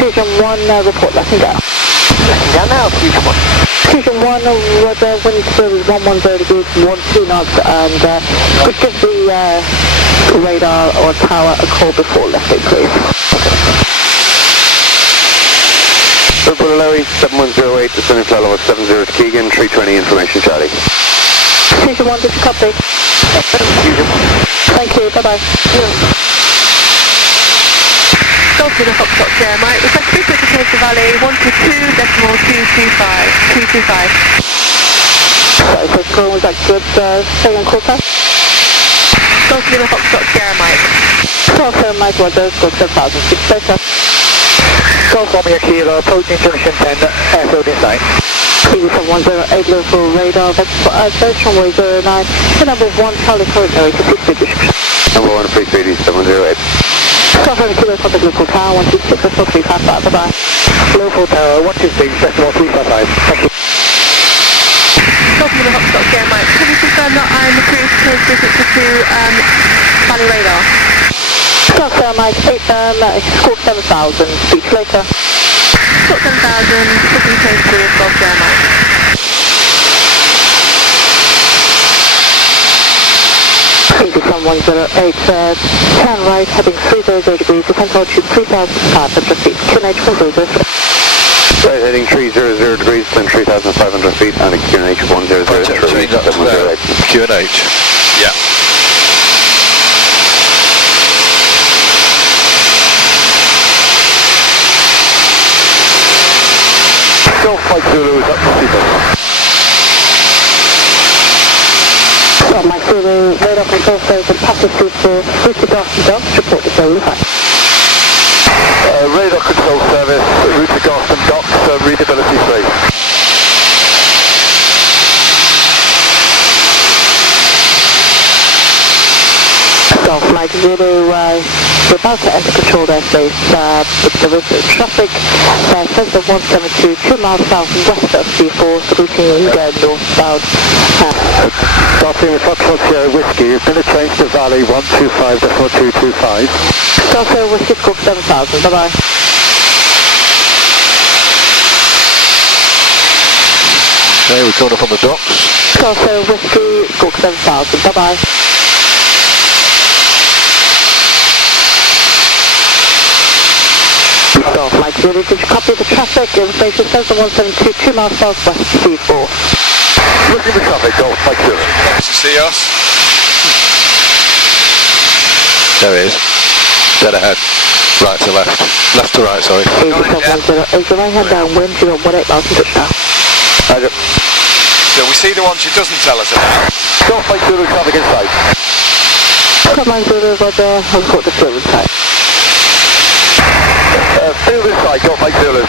Fusion 1, report, letting go. Letting down now, Fusion 1. Fusion 1, weather, wind speed is 110 degrees, 12 knots, and could give the radar or tower a call before lifting, please. Triple Larry 7108, descending flight level 70 to Keegan, 320 information Charlie. Fusion 1, did you copy? Fusion. Thank you, bye-bye. Golf to the Foxtrot Sierra Mike, request 3 quick to the Valley, 122.225. Sorry, so call was that good, second call pass? Golf to the Foxtrot Sierra Mike. Golf Mike, weather, good 7,000 feet, later. Golf Romeo Kilo, approaching Junction 10, airfield in sight. EV7108 local radar, vector for airspace, runway 09, the number 1, Charlie current narrator, 6 description. Number 1 free speed is 708. Golf Romeo Kilo, contact local tower, 126, decimal 355, bye-bye. Local tower, 126, decimal 355. Thank you. Golf to the Foxtrot Sierra Mike, can you confirm that I'm approved to visit to Valley Radar? Golf Mike, 8 score 7,000, speak later. Sort 7,000, booking code to Golf Sierra Mike. EV7108, turn right, heading 300 degrees, descent altitude 3,500 feet, QNH 100. Right, heading 300 degrees, then 3,500 feet, and a QNH 1003, Change that to 708. Q&H. Yeah. Golf Mike Zulu is up to Seacoast. Golf Mike Zulu, radar control service and passive C4, reach the Garson Docks, report the zone flight. Radar control service, route to Garston Docks, readability 3. Golf Mike Zulu, we're about to enter controlled airspace, but there is traffic, center 172, 2 miles south west of C4, saluting northbound. Golf Romeo Foxtrot Sierra Whiskey, is going to change to Valley 125.225. Golf Whiskey, score 7,000, bye-bye. Okay, we're coming up on the docks. Golf Whiskey, score 7,000, bye-bye. Golf Mike Zulu, did you copy the traffic? Information says the 172, 2 miles southwest C4. Looking for traffic, Golf Mike Zulu. Wants to see us. There it is. Dead ahead. Right to left. Left to right, sorry. EV7108, your right hand downwind, 018 miles from touchdown. So we see the one she doesn't tell us about. Golf Mike Zulu, traffic in sight. Golf Mike Zulu, Roger, I'll report the field in sight. Field in sight, Golf Mike Zulu.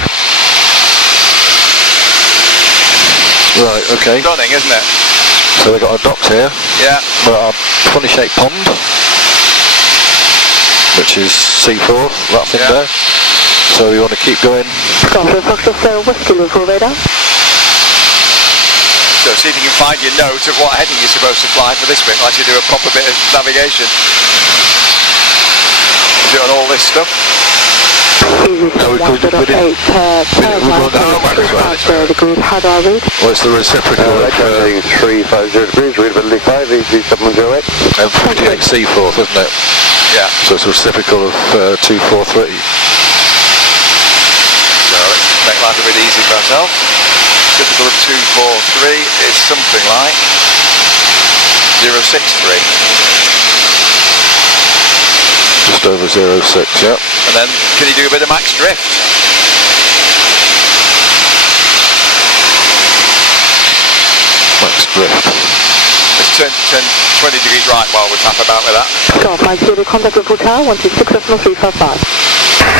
Right, okay. Stunning, isn't it? So we've got a dock here. Yeah. We've got a funny shaped pond, which is C4, that thing there. So we want to keep going. Golf Foxtrot Sierra Whiskey, Liverpool radar. So see if you can find your note of what heading you're supposed to fly for this bit, like you do a proper bit of navigation. Is it on all this stuff? No, we didn't. We're going degrees, how do I read? Well, it's the reciprocal of 350 degrees, read about 5, easy 708. and 58 C4, isn't it? Yeah. So it's a reciprocal of 243. So let's make life a bit easy for ourselves. Reciprocal of 243 is something like 063. Just over 06, yeah. And then can you do a bit of max drift? Max drift. Let's turn 20 degrees right while we tap about with that. Golf 50, contact Liverpool Tower, 126.355.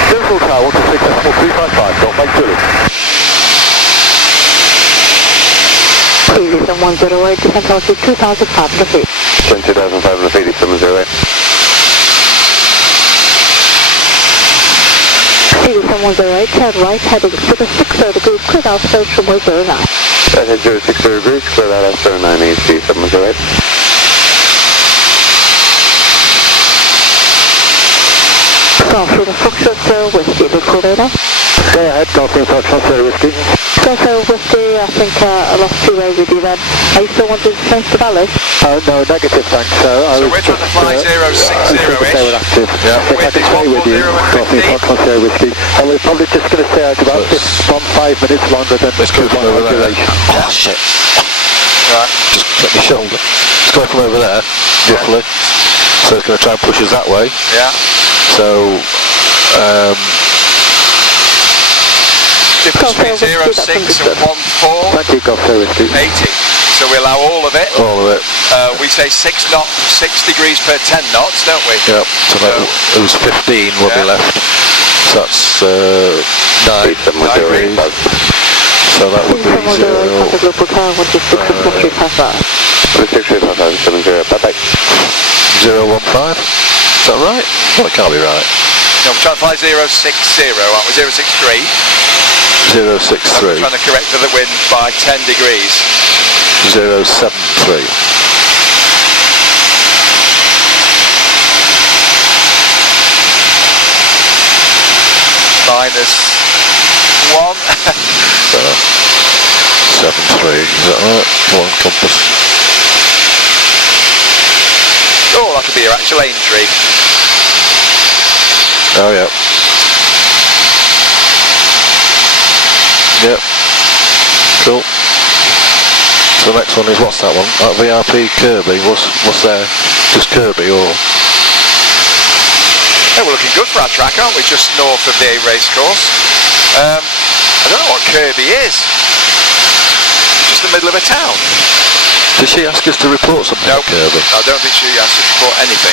Liverpool Tower, 126.355, Golf Mike Julie. Previous on 108, descent altitude 2,500 feet. 20,500 feet, 708. Previous on 108, turn right, heading 060 degrees, clear out approach from 109. Right head 060 degrees, clear out at 09, easy 708. Golf Foxtrot Sierra Whiskey, Liverpool radar. Go ahead, Golf Foxtrot Sierra Whiskey. Golf Sierra Whiskey, I think I lost two-way with you then. Are you still wanting to change to Valley? Oh no, negative thanks. So we're trying to fly 060-ish. They were active. Yeah. If I can stay with you, Golf Foxtrot Sierra Whiskey. And we're probably just going to stay out about 5 minutes longer than Let's go from over there. duration. Oh shit. Right. Just get my shoulder. It's going from over there, roughly. So it's going to try and push us that way. Yeah. So, Difference between 06 and 14, Thank you, Golf Sierra Whiskey. 80. So we allow all of it. all of it. We say 6 degrees per 10 knots, don't we? Yep. So it was 15 when we left. So that's 9 degrees. So that would be 0. Contact Liverpool Tower, 126.355. 126.355, bye-bye. 015. Is that right? Well, it can't be right. No, we're trying to fly 060, aren't we? 063. 063. We're trying to correct for the wind by 10 degrees. 073. Minus 1. 73. Is that right? Come on, compass. Oh, that could be your actual entry. Oh, yeah. Yep. Cool. So the next one is, what's that one? VRP Kirby. What's there? Just Kirby or? Hey, we're looking good for our track, aren't we? Just north of the A racecourse. I don't know what Kirby is. Just the middle of a town. Did she ask us to report something Nope. at Kirby? I don't think she asked us to report anything.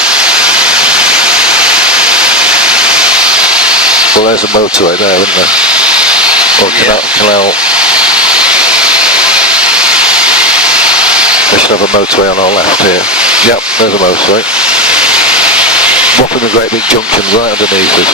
Well, there's a motorway there, isn't there? Or canal. We should have a motorway on our left here. Yep, there's a motorway. Whopping the great big junction right underneath us.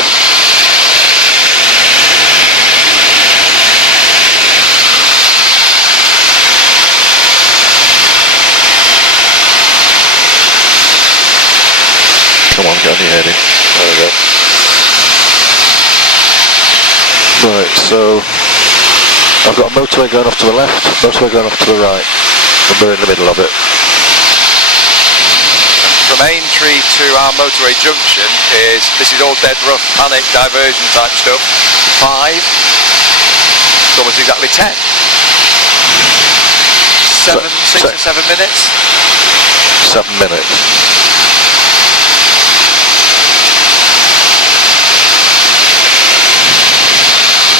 Come on, get on your heading. There we go. Right, so I've got a motorway going off to the left, motorway going off to the right, and we're in the middle of it. From Aintree to our motorway junction this is all dead rough, panic, diversion type stuff. 5, it's almost exactly 10. 6 or 7 minutes. 7 minutes.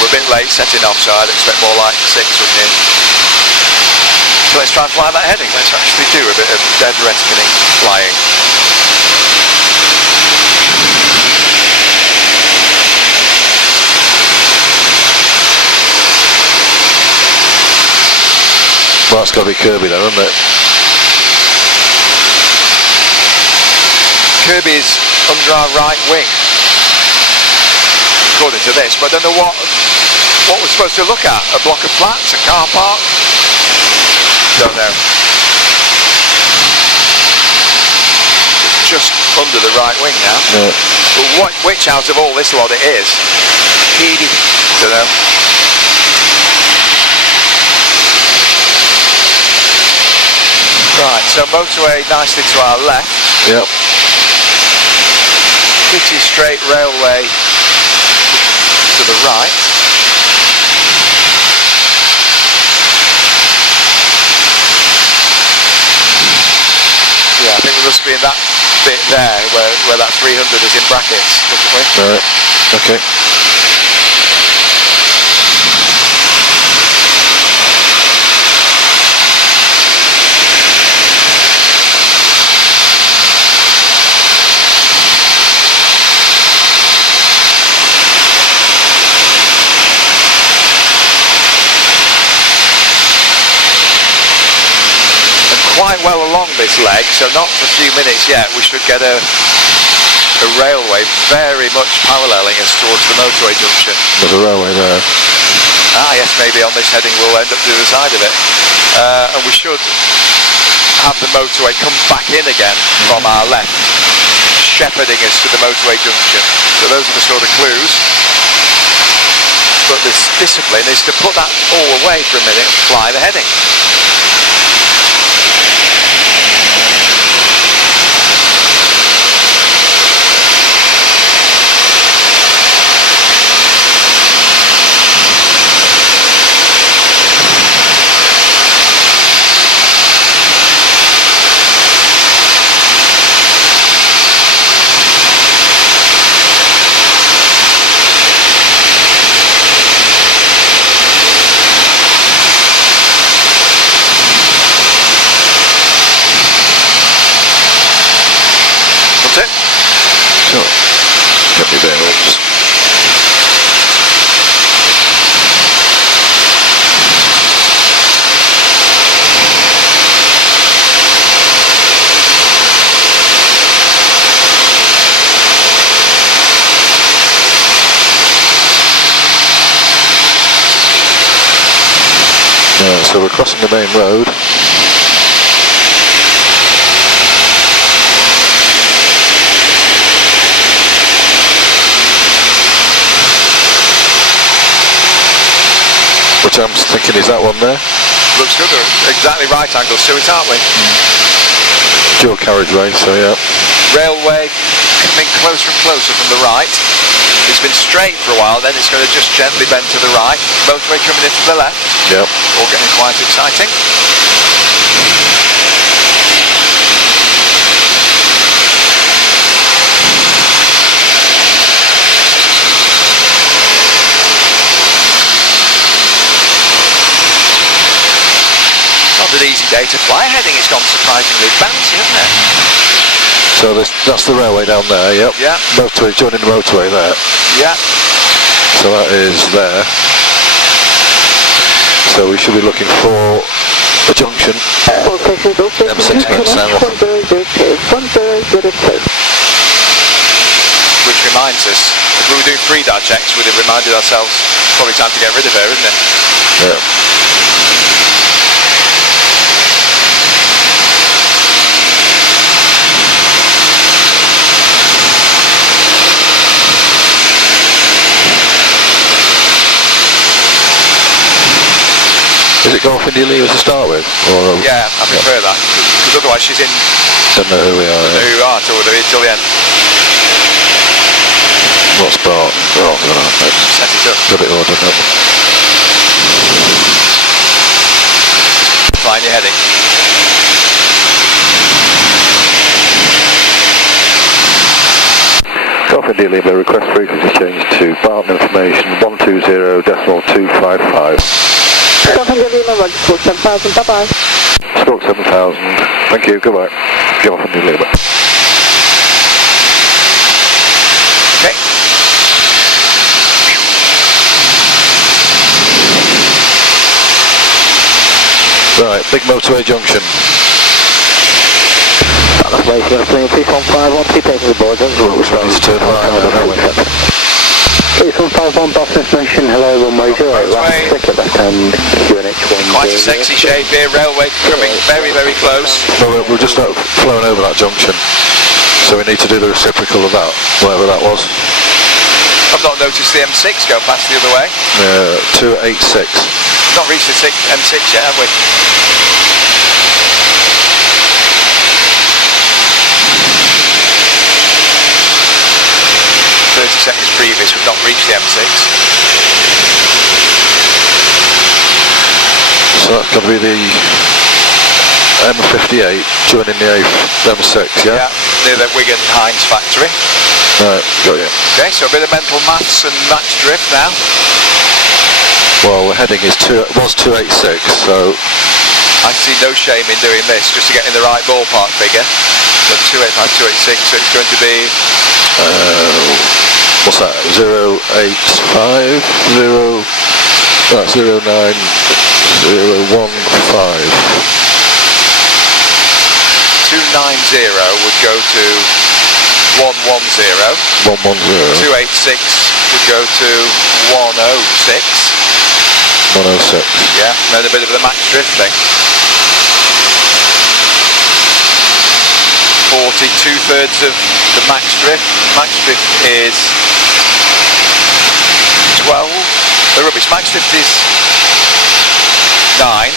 We're a bit late setting off, so I'd expect more like 6, wouldn't you? So let's try and fly that heading. Let's actually do a bit of dead reckoning flying. Well, that's got to be Kirby then, isn't it? Kirby's under our right wing, according to this, but I don't know what we're supposed to look at. A block of flats, a car park? Don't know. Just under the right wing now. Yeah. But which out of all this lot it is? Don't know. Right, so motorway nicely to our left. Yep. Pretty straight railway to the right. Yeah, I think we must be in that bit there where that 300 is in brackets, mustn't we? Right. Okay. Quite well along this leg, so not for a few minutes yet. We should get a railway very much paralleling us towards the motorway junction. There's a railway there. Ah yes, maybe on this heading we'll end up to the side of it. And we should have the motorway come back in again from our left, shepherding us to the motorway junction. So those are the sort of clues. But this discipline is to put that all away for a minute and fly the heading. Get me bearings. So we're crossing the main road. Which I'm thinking is that one there. Looks good, exactly right angles to it, aren't we? Dual carriageway, so yeah. Railway coming closer and closer from the right. It's been straight for a while, then it's going to just gently bend to the right. Motorway coming in from the left. Yep. All getting quite exciting. Not an easy day to fly heading. It's gone surprisingly bouncy, hasn't it? So that's the railway down there, yep. Yeah. Motorway, joining the motorway there. Yeah. So that is there. So we should be looking for a junction. M6 going south. 1002. Which reminds us, if we were doing freedar checks, we'd have reminded ourselves, it's probably time to get rid of her, isn't it? Yeah. Is it Golf India Lima to start with? Or Yeah, I prefer that, because otherwise she's in... Don't know who we are. Who you are till the end. What's Barton? Oh, no, Set it up. got it ordered up. Flying your heading. Golf India Lima, request frequency change to Barton information 120.255. Golf India Lima, Roger, squawk 7000, bye-bye. Squawk 7000, thank you, goodbye. Golf India Lima. Okay. Right, big motorway junction. That's way to 3151, keep taking the board. That's what Which one needs to turn right now, don't we? 3151, Barton information, hello, runway 08, last ticket left hand, QNH1. Quite a sexy shape here, railway coming very, very close. Well, we're just flown over that junction, so we need to do the reciprocal of that, whatever that was. I've not noticed the M6 go past the other way. 286. Not reached the M6 yet, have we? Seconds previous, we've not reached the M6. So that's going to be the M58 joining the M6, yeah? Yeah, near the Wigan Heinz factory. Right, got you. Okay, so a bit of mental maths and max drift now. Well, the heading is was 286, so... I see no shame in doing this, just to get in the right ballpark figure. So 285, 286, so it's going to be... what's that? 085, 09015. 290 would go to 110. 110. 286 would go to 106. 106. Yeah, and then a bit of the max drift thing. 40, 2/3 of the max drift. Max drift is 12. The rubbish. Max drift is 9.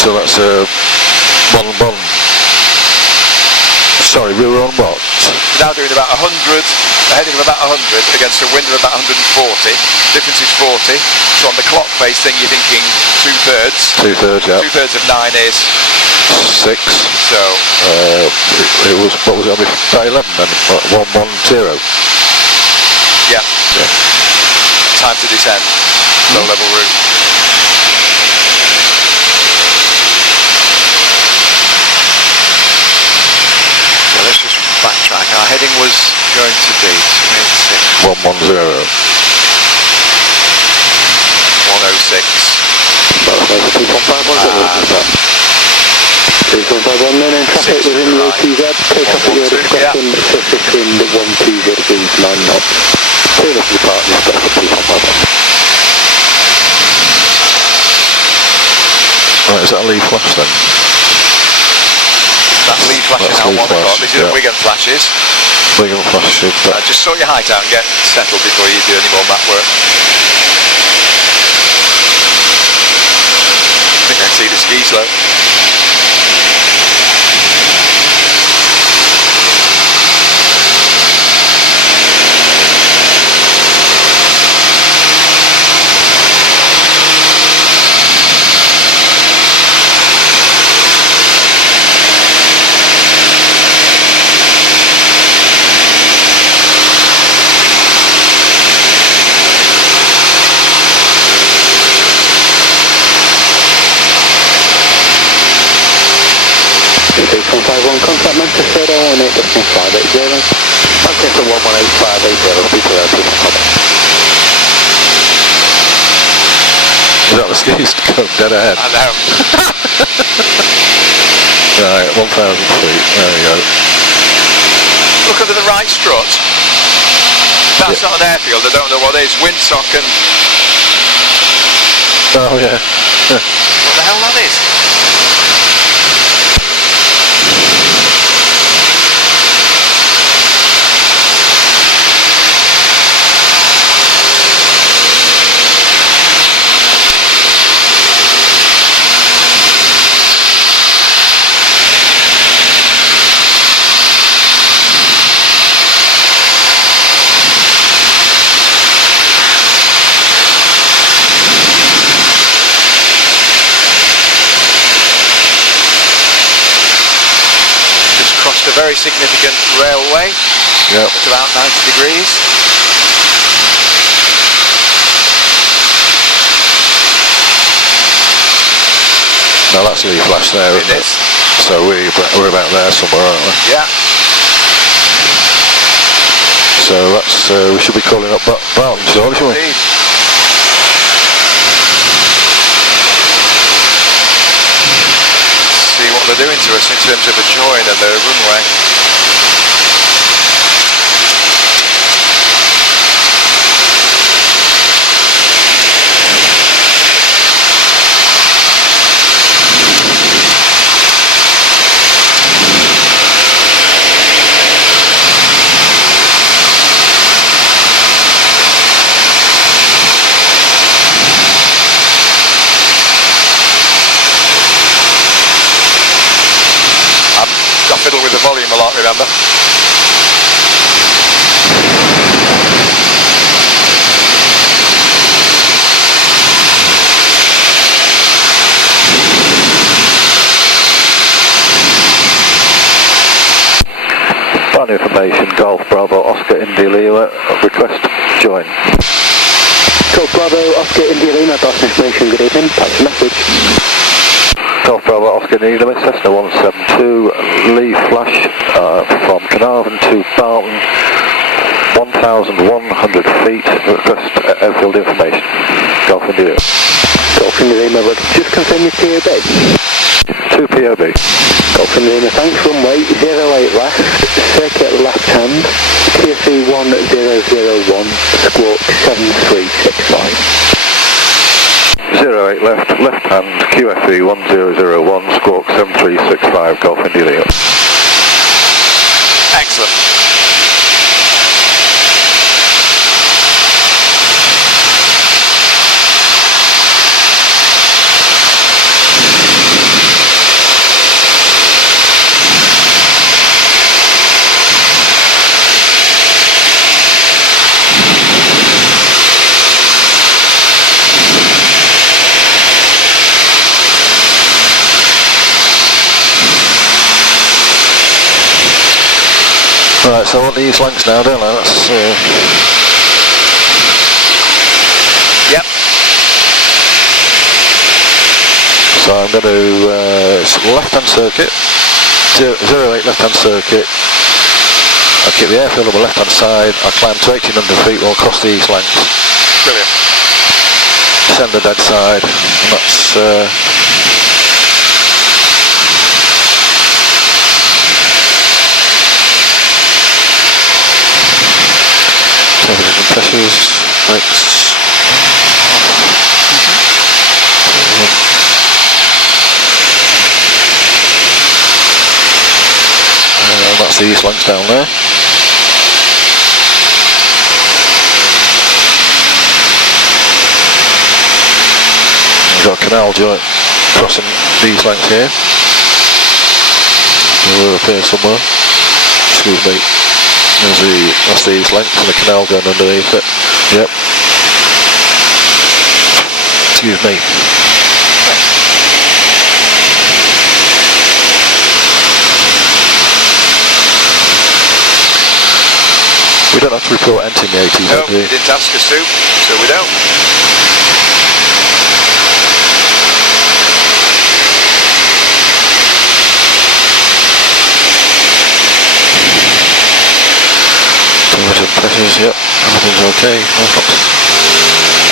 So that's a 1. Sorry, we were on what? Now doing about 100, a heading of about 100 against a wind of about 140. Difference is 40. So on the clock face thing, you're thinking 2/3. 2/3, yeah. 2/3 of 9 is 6. so. It was, what was it? About 11 then. 110. Yeah. Time to descend. Low level route. So let's just backtrack. Our heading was going to be 286. 110. 106. 3151, then in traffic within the OTZ, take off at your discretion, surface wind 120 degrees 9 knots. Turn off the partner, stop at 3151. Right, is that a lead flash then? That's lead flashing That's now, lead 1 o'clock. flash, This is yeah. Wigan flashes. Wigan flash should... Just sort your height out and get settled before you do any more map work. I think I can see the ski slope. Contact Manchester 018.580. Manchester 118.580, people are please contact. Is that the skis going dead ahead? I know. Right, 1,000 feet, there we go. Look under the right strut. That's not an airfield, I don't know what it is. Windsock and... Oh yeah. What the hell that is? A very significant railway. Yep. It's about 90 degrees. Now that's lead flash there, isn't it? It is. So we're about there somewhere, aren't we? Yeah. So that's we should be calling up Barton shortly, shouldn't we? Indeed. they're doing to us in terms of the join and the runway. I fiddle with the volume a lot, remember? Final information, Golf Bravo Oscar India Lima, request join. Golf Bravo Oscar India Lima, boss information, good evening, that's the message. Golf Bravo Oscar India Lima, Cessna 172, Lee Flash from Caernarfon to Barton, 1,100 feet, request airfield information. Golf India Lima. Golf India Lima, but just confirm your POB. 2 POB. Golf India Lima, thanks, runway 08 left, circuit left hand, QFE 1001, squawk 7365. 08 left, left hand, QFE 1001, squawk 7365, Golf India Lima. Excellent. Right, so I want these lengths now, don't I? That's, Yep. so I'm going to, it's left-hand circuit, 08 left-hand circuit. I'll keep the airfield on the left-hand side, I'll climb to 1,800 feet, we'll cross the east length. Brilliant. Descend the dead side, and that's, temperatures and pressures, brakes. That's the east lengths down there. We've got a canal joint crossing these lengths here. We're up here somewhere. Excuse me. That's the east length and the canal going underneath it. Yep. Excuse me. We don't have to report entering the 80s, No, do we? didn't ask us to, so we don't. Temperature pressures, yep, everything's okay, no problems.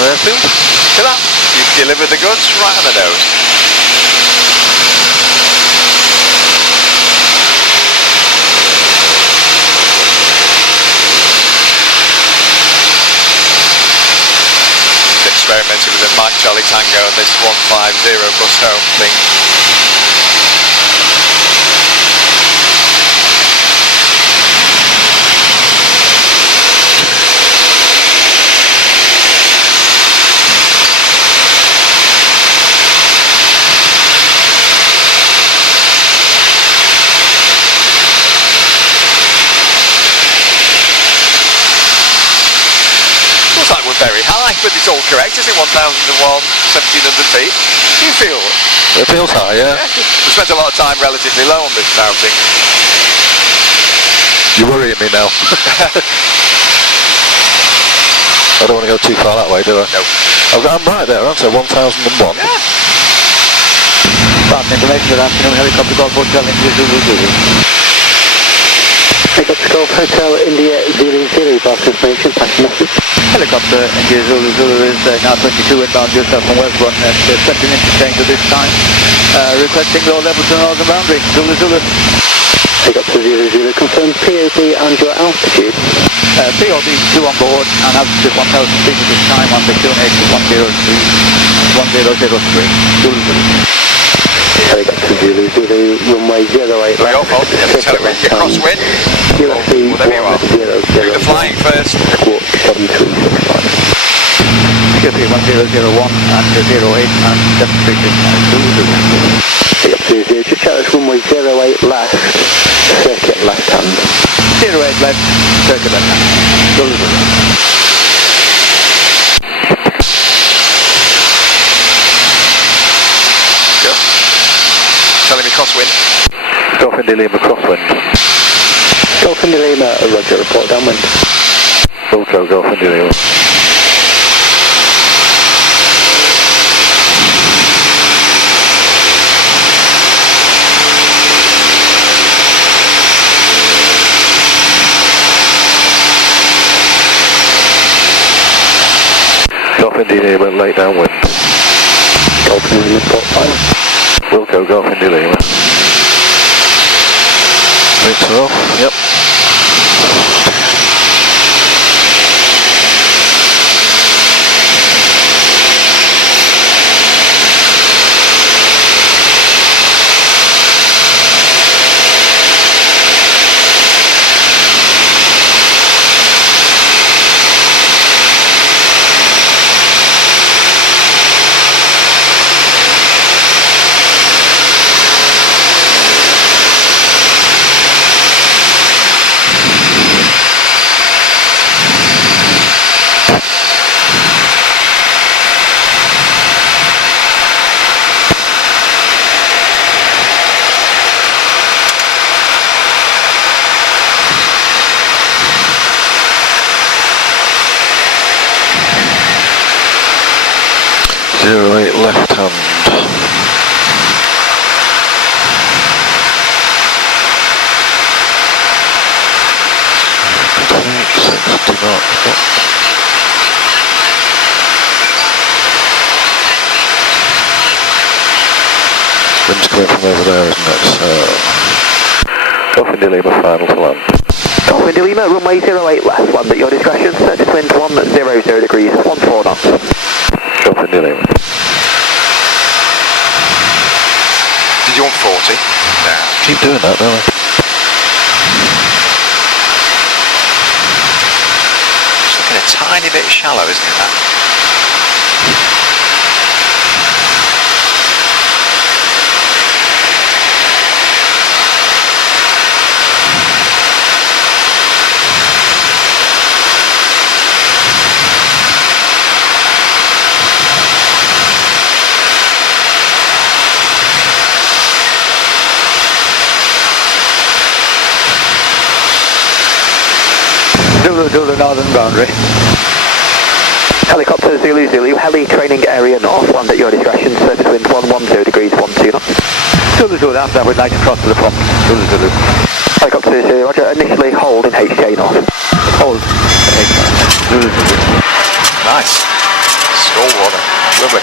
Airfield. Look at that. You've delivered the goods right on the nose. experimented with a Mike Charlie Tango and this 150 bus home thing. Looks like we're very high, but it's all correct, isn't it? 1,001, 1,700 feet. Do you feel? It feels high, yeah. We spent a lot of time relatively low on this mounting. You're worrying me now. I don't want to go too far that way, do I? No. I'm right there, aren't I? 1,001. Yeah. Barton, information, good afternoon, helicopter Golf Hotel India Zulu Zulu. Helicopter Golf Hotel India 00, Barton information, pass message. Helicopter India Zulu Zulu is now 22 inbound just off from Westbourne at Central Interchange at this time. Requesting low level to northern boundary, Zulu Zulu. Helicopter 00, confirm POB and your altitude. POB 2 on board and altitude 1,000 feet at this time on the QNH 1003. Zulu Zulu. Helicopter 00, runway 08 left. Your fault. You're crosswind. QFC Well, there you are. 1000. Do the flying first. Squawk 7365. QFC 1001 and 08 and 7365. Helicopter 00, just shout us runway 08 left, circuit left hand. 08 left, circuit left hand. Zulu Zulu. Telling me crosswind. Golf India Lima crosswind. Golf India Lima, roger, report downwind. Ultra Golf India Lima. Golf India Lima, late downwind. Golf India Lima, report final. Wilco Golf India Lima. Brakes are off, yep. Left hand. 60 knots. Wind's coming from over there, isn't it? So, Golf India Lima final to land. Golf India Lima, runway 08 left, land at your discretion, surface wind 100 degrees, 14 knots. Golf India Lima. Did you want 40? No. Keep doing that, don't I? It's looking a tiny bit shallow, isn't it, that? Zulu northern boundary. Helicopter Zulu Zulu, heli training area north, land at your discretion, surface wind 110 degrees, 12 knots. Zulu Zulu, after that we'd like to cross to the front. Zulu Zulu. Helicopter Zulu, roger, initially hold in HJ north. Hold. Zulu Zulu. Nice. Skull water. Lovely.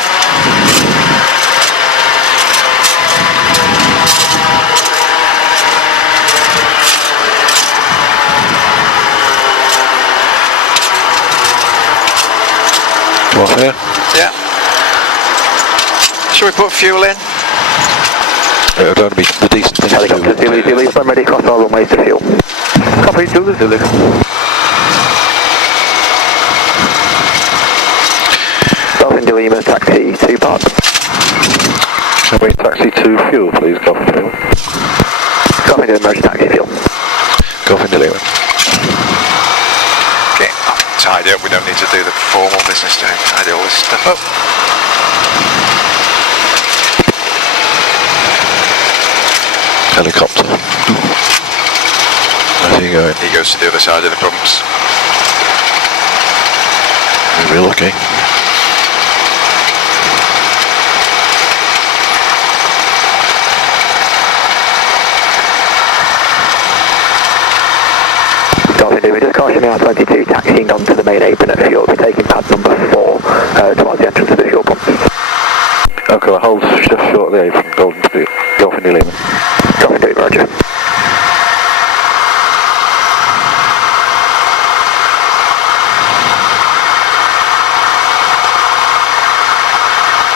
Come off here. Yeah. Shall we put fuel in? It would only be the decent thing to do. Helicopter Zulu, when ready, cross all runways to fuel. Copy, Zulu. Dolphin Lima, taxi to Barton. Can we taxi to fuel, please, Golf India Lima? Copy, do emergency taxi fuel. Golf India Lima. Okay, tidy up. We don't need to do the formal business to tidy all this stuff up. Helicopter. Where's he going? He goes to the other side of the pumps. We're lucky. Dolphin Lima, just caution the R22 taxiing onto the main apron at fuel. We're taking pad number 4 towards the entrance of the fuel pumps. Okay, well, hold just short of the apron. Golf India Lima. Dolphin Lima, roger.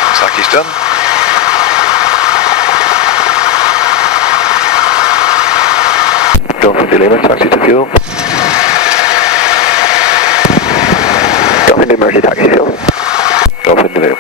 Looks like he's done. Golf India Lima, taxi to fuel. Dolphin Lima, emergency taxi fuel. Golf India Lima.